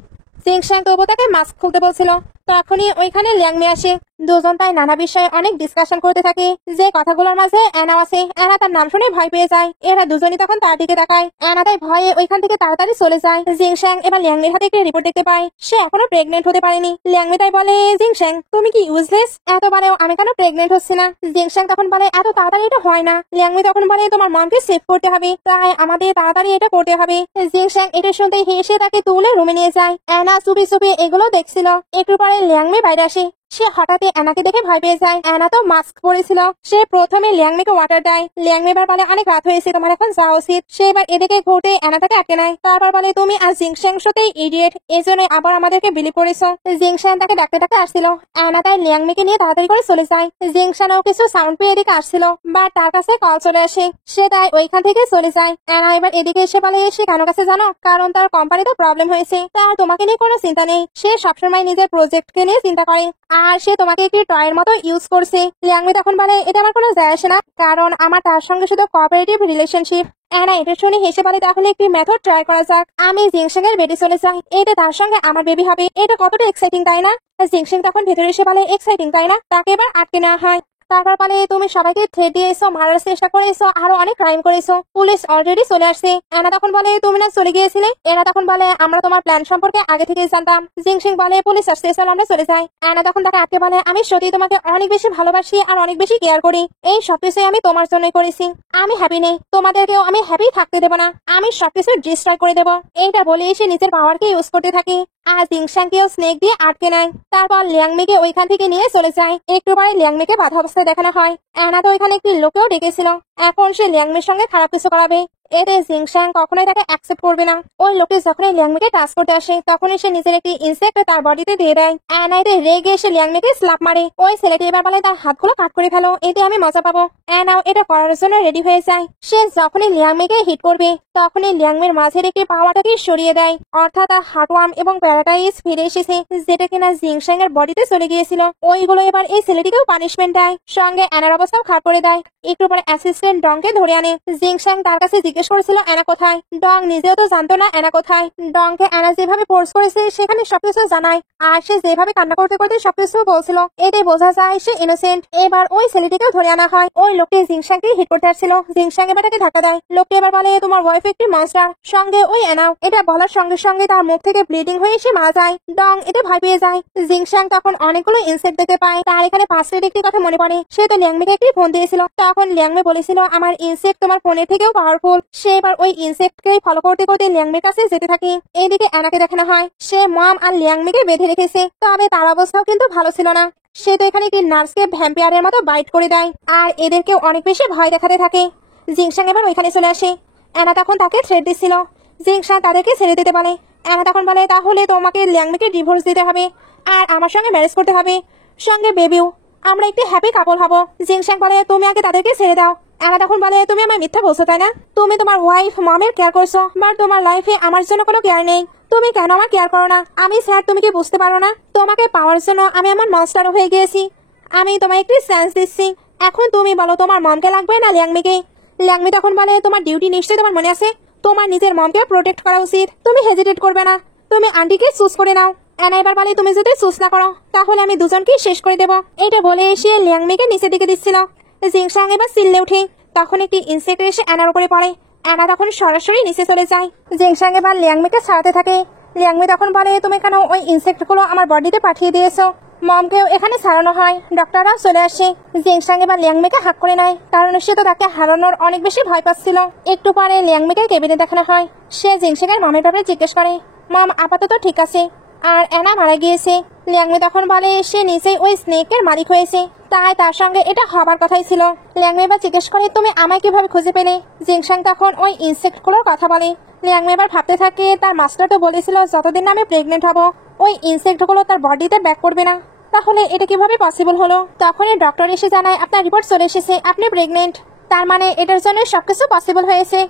জিংশাং তবু তাকে মাস্ক খুলতে বলছিল, তখনই ওইখানে ল্যাংমি আসে। দুজন তাই নানা বিষয়ে অনেক ডিসকাশন করতে থাকে, যে কথাগুলোর মাঝে অ্যানা আছে। অ্যানা তার নাম শুনে ভয় পেয়ে যায়। এরা দুজনই তখন তার দিকে তাকায়। অ্যানা তাই ভয়ে ওইখান থেকে তাড়াতাড়ি চলে যায়। জিংশাং এবার ল্যাংমির হাতে একটি রিপোর্ট দেখতে পায়, সে এখনো প্রেগনেন্ট হতে পারেনি। ল্যাংমি তাই বলে জিংশাং তুমি কি ইউজলেস, এতবারেও আমি কেন প্রেগনেন্ট হচ্ছে না? জিংশাং তখন বলে এত তাড়াতাড়ি এটা হয় না। ল্যাংমি তখন বলে তোমার মমকে সেভ করতে হবে, তাই আমাদের তাড়াতাড়ি এটা করতে হবে। জিংশাং এটা শুনতে হেসে তাকে তুলে রুমে নিয়ে যায়। অ্যানা চুপি চুপি এগুলো দেখছিল। একটু পরে ল্যাংমি বাইরে আসে। সে হঠাৎই অ্যানাকে দেখে ভয় পেয়ে যায়। অ্যানা তো মাস্ক পরেছিল। সে প্রথমে ল্যাংমিকে ওয়াটার দেয়। ল্যাংমি এবার বলে অনেক রাত হয়েছে, তোমার এখন যাওয়া উচিত। সে এবার এদিকে ঘুরতে অ্যানা তাকে আটকে নেয়। তারপর বলে তুমি আর জিংশাং সাথে ইডিয়েট, এই জন্য আবার আমাদেরকে বিলি করেছো। জিংশাং তাকে ডাকতে ডাকতে আসছিল। অ্যানা তাই ল্যাংমিকে নিয়ে তাড়াতাড়ি করে চলে যায়। জিংশানও কিছু সাউন্ড পেয়ে এদিকে আসছিল, বা তার কাছে কল চলে আসে। সে তাই ওইখান থেকে চলে যায়। অ্যানা এবার এদিকে এসে বলে সে কেন কাছে জানো, কারণ তার কোম্পানিতে প্রবলেম হয়েছে। তার তোমাকে নিয়ে কোনো চিন্তা নেই, সে সবসময় নিজের প্রজেক্টকে নিয়ে চিন্তা করে, আর সে তোমাকে একটি টয়ের মতো ইউজ করছে। ল্যাংমি তখন বলে এটা আমার কোনো যায় আসে না, কারণ আমার তার সঙ্গে শুধু কোঅপারেটিভ রিলেশনশিপ। অ্যানা এটা শুনে হেসে বলে তাহলে একটি মেথড ট্রাই করা যাক। আমি জিংশাং এর বেডে চলে যাই, এটা তার সঙ্গে আমার বেবি হবে। এটা কতটা এক্সাইটিং তাই না? জিংশাং তখন ভেতরে এসে বলে এক্সাইটিং তাই না? তাকে এবার আটকে নেওয়া হয়। তারপর বলে তুমি সবাইকে থ্রেট দিয়েছো, মারার চেষ্টা করেছো, আরো অনেক ক্রাইম করেছো, পুলিশ অলরেডি চলে আসছে। অ্যানা তখন বলে তুমি না চলে গিয়েছিলে? এরা তখন বলে আমরা তোমার প্ল্যান সম্পর্কে আগে থেকেই জানতাম। জিংশিং বলে পুলিশ আসছে, চলো আমরা চলে যাই। অ্যানা তখন তাকে আটকে বলে আমি সত্যি তোমাকে অনেক বেশি ভালোবাসি আর অনেক বেশি কেয়ার করি। এই সবকিছুই আমি তোমার জন্যই করেছি। আমি হ্যাপি নেই, তোমাদেরকেও আমি হ্যাপি থাকতে দেবো না, আমি সবকিছু ডিস্ট্রয় করে দেবো। এইটা বলে সে নিজের পাওয়ারকে ইউজ করতে থাকে আর জিংশাংকেও স্নেক দিয়ে আটকে নেয়। তারপর লিয়াংমিকে ওইখান থেকে নিয়ে চলে যায়। একটু পরে লিয়াংমিকে বাধা অবস্থায় দেখানো হয়। অ্যানা তো ওইখানে একটি লোকেও ডেকেছিল, এখন সে লিয়াংমির সঙ্গে খারাপ কিছু করাবে। এতে জিংশাং কখনোই তাকে অ্যাকসেপ্ট করবে না। ওই লোকটি যখনই লিয়াংমিকে টাচ করতে আসে তখনই সে নিজের একটি ইনসেক্ট তার বডিতে দিয়ে দেয়। অ্যানাইতে রেগে সে লিয়াংমিকে স্ল্যাপ মারে। ওই ছেলেটি এবার বলে তার হাতগুলো কাট করে ফেলো, এতে আমি মজা পাবো। অ্যানাও এটা করার জন্য রেডি হয়ে যায়। সে যখনই লিয়াংমিকে হিট করবে তখনই লিয়াংমির মাঝের একটি পাওয়াটাকে সরিয়ে দেয়, অর্থাৎ তার হার্টওয়ার্ম এবং প্যারাটাইজ ফিরে এসেছে, যেটা কিনা জিংশাং এর বডিতে চলে গিয়েছিল। ওইগুলো এবার এই ছেলেটিকেও পানিশমেন্ট দেয়, সঙ্গে অ্যানার অবস্থাও খারাপ করে দেয়। একটু পরে অ্যাসিস্ট্যান্ট ডংকে ধরে আনে। জিংশাং তার কাছে জিজ্ঞেস করেছিল অ্যানা কোথায়। ডং নিজেও তো জানতো না অ্যানা কোথায়। ডংকে অ্যানা যেভাবে ফোর্স করেছে সেখানে সবকিছু জানায়, আর সে যেভাবে কান্না করতে করতে সবকিছু বলছিল, এতে বোঝা যায় সে ইনোসেন্ট। এবার ওই ছেলেটিকেও ধরে আনা হয়। ওই লোকটি জিংশাংকে হিট করতে আসছিল, জিংশাং এবার তাকে ধাক্কা দেয়। লোকটি এবার বলে তোমার ওয়াইফ একটি মনস্টার, সঙ্গে ওই অ্যানাও। এটা বলার সঙ্গে সঙ্গে তার মুখ থেকে ব্লিডিং হয়ে সে মারা যায়। ডং এতে ভয় পেয়ে যায়। জিংশাং তখন অনেকগুলো ইনসেক্ট দেখতে পায়। তার এখানে পাঁচটির একটি কথা মনে পড়ে, সে তো লিয়াংমিকে একটি ফোন দিয়েছিল। তখন লিয়াংমি বলেছিল আমার ইনসেক্ট তোমার ফোনের থেকেও পাওয়ারফুল। সে এবার ওই ইনসেক্টকে ফলো করতে করতে লিয়াংমির কাছে যেতে থাকে। এইদিকে অ্যানাকে দেখানো হয় সে মম আর লিয়াংমিকে বেঁধে রেখেছে, তবে তার অবস্থাও কিন্তু ভালো ছিল না। সে তো এখানে একটি নার্সকে ভ্যাম্পিয়ারের মতো বাইট করে দেয়, আর এদেরকেও অনেক বেশি ভয় দেখাতে থাকে। জিংশাং এবার ওইখানে চলে আসে। অ্যানা তখন তাকে থ্রেট দিচ্ছিল। জিংশাং তাদেরকে ছেড়ে দিতে বলে। অ্যানা তখন বলে তাহলে তোমাকে লিয়াংমিকে ডিভোর্স দিতে হবে আর আমার সঙ্গে ম্যারেজ করতে হবে, সঙ্গে বেবিও, আমরা একটি হ্যাপি কাপল হব। জিংশাং বলে তুমি আগে তাদেরকে ছেড়ে দাও। অ্যানা তখন বলে তুমি আমার মিথ্যা বলছো তাই না? তুমি তোমার ওয়াইফ মমের কেয়ার করছো, বাট তোমার লাইফে আমার জন্য কোনো কেয়ার নেই। তুমি কেন আমার কেয়ার করো না? আমি স্যার, তুমি কি বুঝতে পারো না? তোমাকে পাওয়ার জন্য আমি আমার মাস্টারও হয়ে গিয়েছি। আমি তোমায় একটি চান্স দিচ্ছি, এখন তুমি বলো তোমার মমকে লাগবে না লিয়াংমিকে? লিয়াংমি তখন বলে তোমার ডিউটি নিশ্চয়ই তোমার মনে আছে, তোমার নিজের মমকে প্রোটেক্ট করা উচিত, তুমি হেজিটেট করবে না, তুমি আন্টিকে চুজ করে নাও। অ্যানা এবার বলে তুমি যদি চুজ না করো তাহলে আমি দুজনকে শেষ করে দেবো। এটা বলে এসে লিয়াংমিকে নিচে দিকে দিচ্ছিল। জিংশাং এবার চিল্লে উঠে, তখন একটি ইনসেক্ট এসে অ্যানার উপরে পড়ে। অ্যানা তখন সরাসরি নিচে চলে যায়। জিংশাং এবার লিয়াংমিকে ছাড়াতে থাকে। লিয়াংমি তখন বলে তুমি কেন ওই ইনসেক্টগুলো আমার বডিতে পাঠিয়ে দিয়েছো? মমকেও এখানে ছাড়ানো হয়, ডক্টররাও চলে আসে। জিংশাং এবার লিয়াংমিকে হাত করে নেয়, কারণ সে তো তাকে হারানোর অনেক বেশি ভয় পাচ্ছিল। একটু পরে লিয়াংমিকে কেবিনে দেখানো হয়। সে জিংশাং এর মমের ব্যাপারে জিজ্ঞেস করে, মম আপাতত ঠিক আছে, আর অ্যানা মারা গিয়েছে। লিয়াংমি তখন বলে সে নিজেই ওই স্নেকের মালিক হয়েছে, তাই তার সঙ্গে এটা হবার কথাই ছিল। লিয়াংমি এবার জিজ্ঞেস করে তুমি আমায় কিভাবে খুঁজে পেলে? জিংশাং তখন ওই ইনসেক্টগুলোর কথা বলে। লিয়াংমি এবার ভাবতে থাকে তার মাস্টার তো বলেছিল যতদিন আমি প্রেগনেন্ট হব ওই ইনসেক্টগুলো তার বডিতে ব্যাক করবে না, তাহলে এটা কিভাবে পসিবল হলো? তখনই ডক্টর এসে জানায় আপনার রিপোর্ট চলে এসেছে, আপনি প্রেগনেন্ট, তার মানে এটার জন্য সবকিছু পসিবল হয়েছে।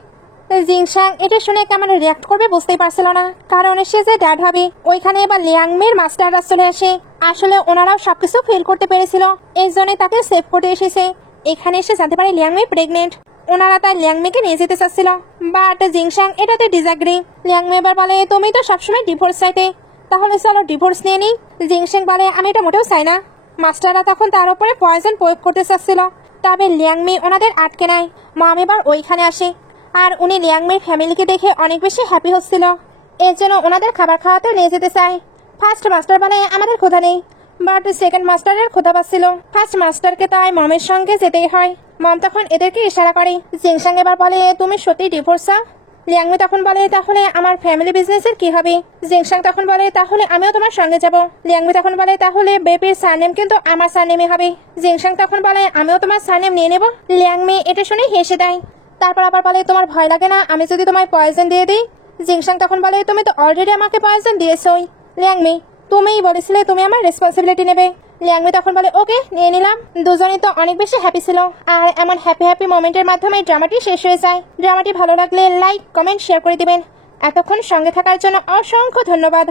জিংশাং এটা শুনে কেমন রিয়াক্ট করবে বুঝতেই পারছিল না, কারণ সে যে ড্যাড হবে। ওইখানে এবার লিয়াংমির মাস্টাররা চলে আসে। আসলে ওনারাও সবকিছু ফিল করতে পেরেছিল, এই জন্য তাকে সেভ করতে এসেছে। এখানে এসে জানতে পারে লিয়াংমি প্রেগনেন্ট। ওনারা তাই ল্যাংমেকে নিয়ে যেতে চাচ্ছিল, বাট জিংশাং এটাতে ডিসঅ্যাগ্রি। ল্যাংমে এবার বলে তুমি তো সবসময় ডিভোর্স চাইতে, তাহলে চলো ডিভোর্স নিয়ে নিই। জিংশাং বলে আমি এটা মোটেও চাই না। মাস্টাররা তখন তার উপরে পয়জন প্রয়োগ করতে চাচ্ছিল, তবে ল্যাংমে ওনাদের আটকে নেয়। মম এবার ওইখানে আসে, আর উনি ল্যাংমের ফ্যামিলিকে দেখে অনেক বেশি হ্যাপি হচ্ছিল, এর জন্য ওনাদের খাবার খাওয়াতে নিয়ে যেতে চায়। ফার্স্ট মাস্টার বলে আমাদের ক্ষুধা নেই, বাট সেকেন্ড মাস্টারের ক্ষুধা পাচ্ছিল। ফার্স্ট মাস্টারকে তাই মমের সঙ্গে যেতেই হয়। মম তখন এদেরকে ইশারা করে। জিংশাং এবার বলে তুমি সত্যি ডিভোর্স চাও? ল্যাংমে তখন বলে তাহলে আমার ফ্যামিলি বিজনেসের কি হবে? জিংশাং তখন বলে তাহলে আমিও তোমার সঙ্গে যাব। ল্যাংমে তখন বলে তাহলে বেবির সারনেম কিন্তু আমার সারনেমে হবে। জিংশাং তখন বলে আমিও তোমার সারনেম নিয়ে নেব। ল্যাংমে এটা শুনে হেসে দেয়। তারপর আবার বলে তোমার ভয় লাগে না আমি যদি তোমায় পয়জন দিয়ে দিই? জিংশাং তখন বলে তুমি তো অলরেডি আমাকে পয়জন দিয়েছই। ল্যাংমে তুমিই বলেছিলে তুমি আমার রেসপন্সিবিলিটি নেবে। ল্যাংমে তখন বলে ওকে নিয়ে নিলাম। দুজনেই তো অনেক বেশি হ্যাপি ছিল, আর এমন হ্যাপি হ্যাপি মোমেন্টের মাধ্যমে ড্রামাটি শেষ হয়ে যায়। ড্রামাটি ভালো লাগলে লাইক কমেন্ট শেয়ার করে দিবেন। এতক্ষণ সঙ্গে থাকার জন্য অসংখ্য ধন্যবাদ।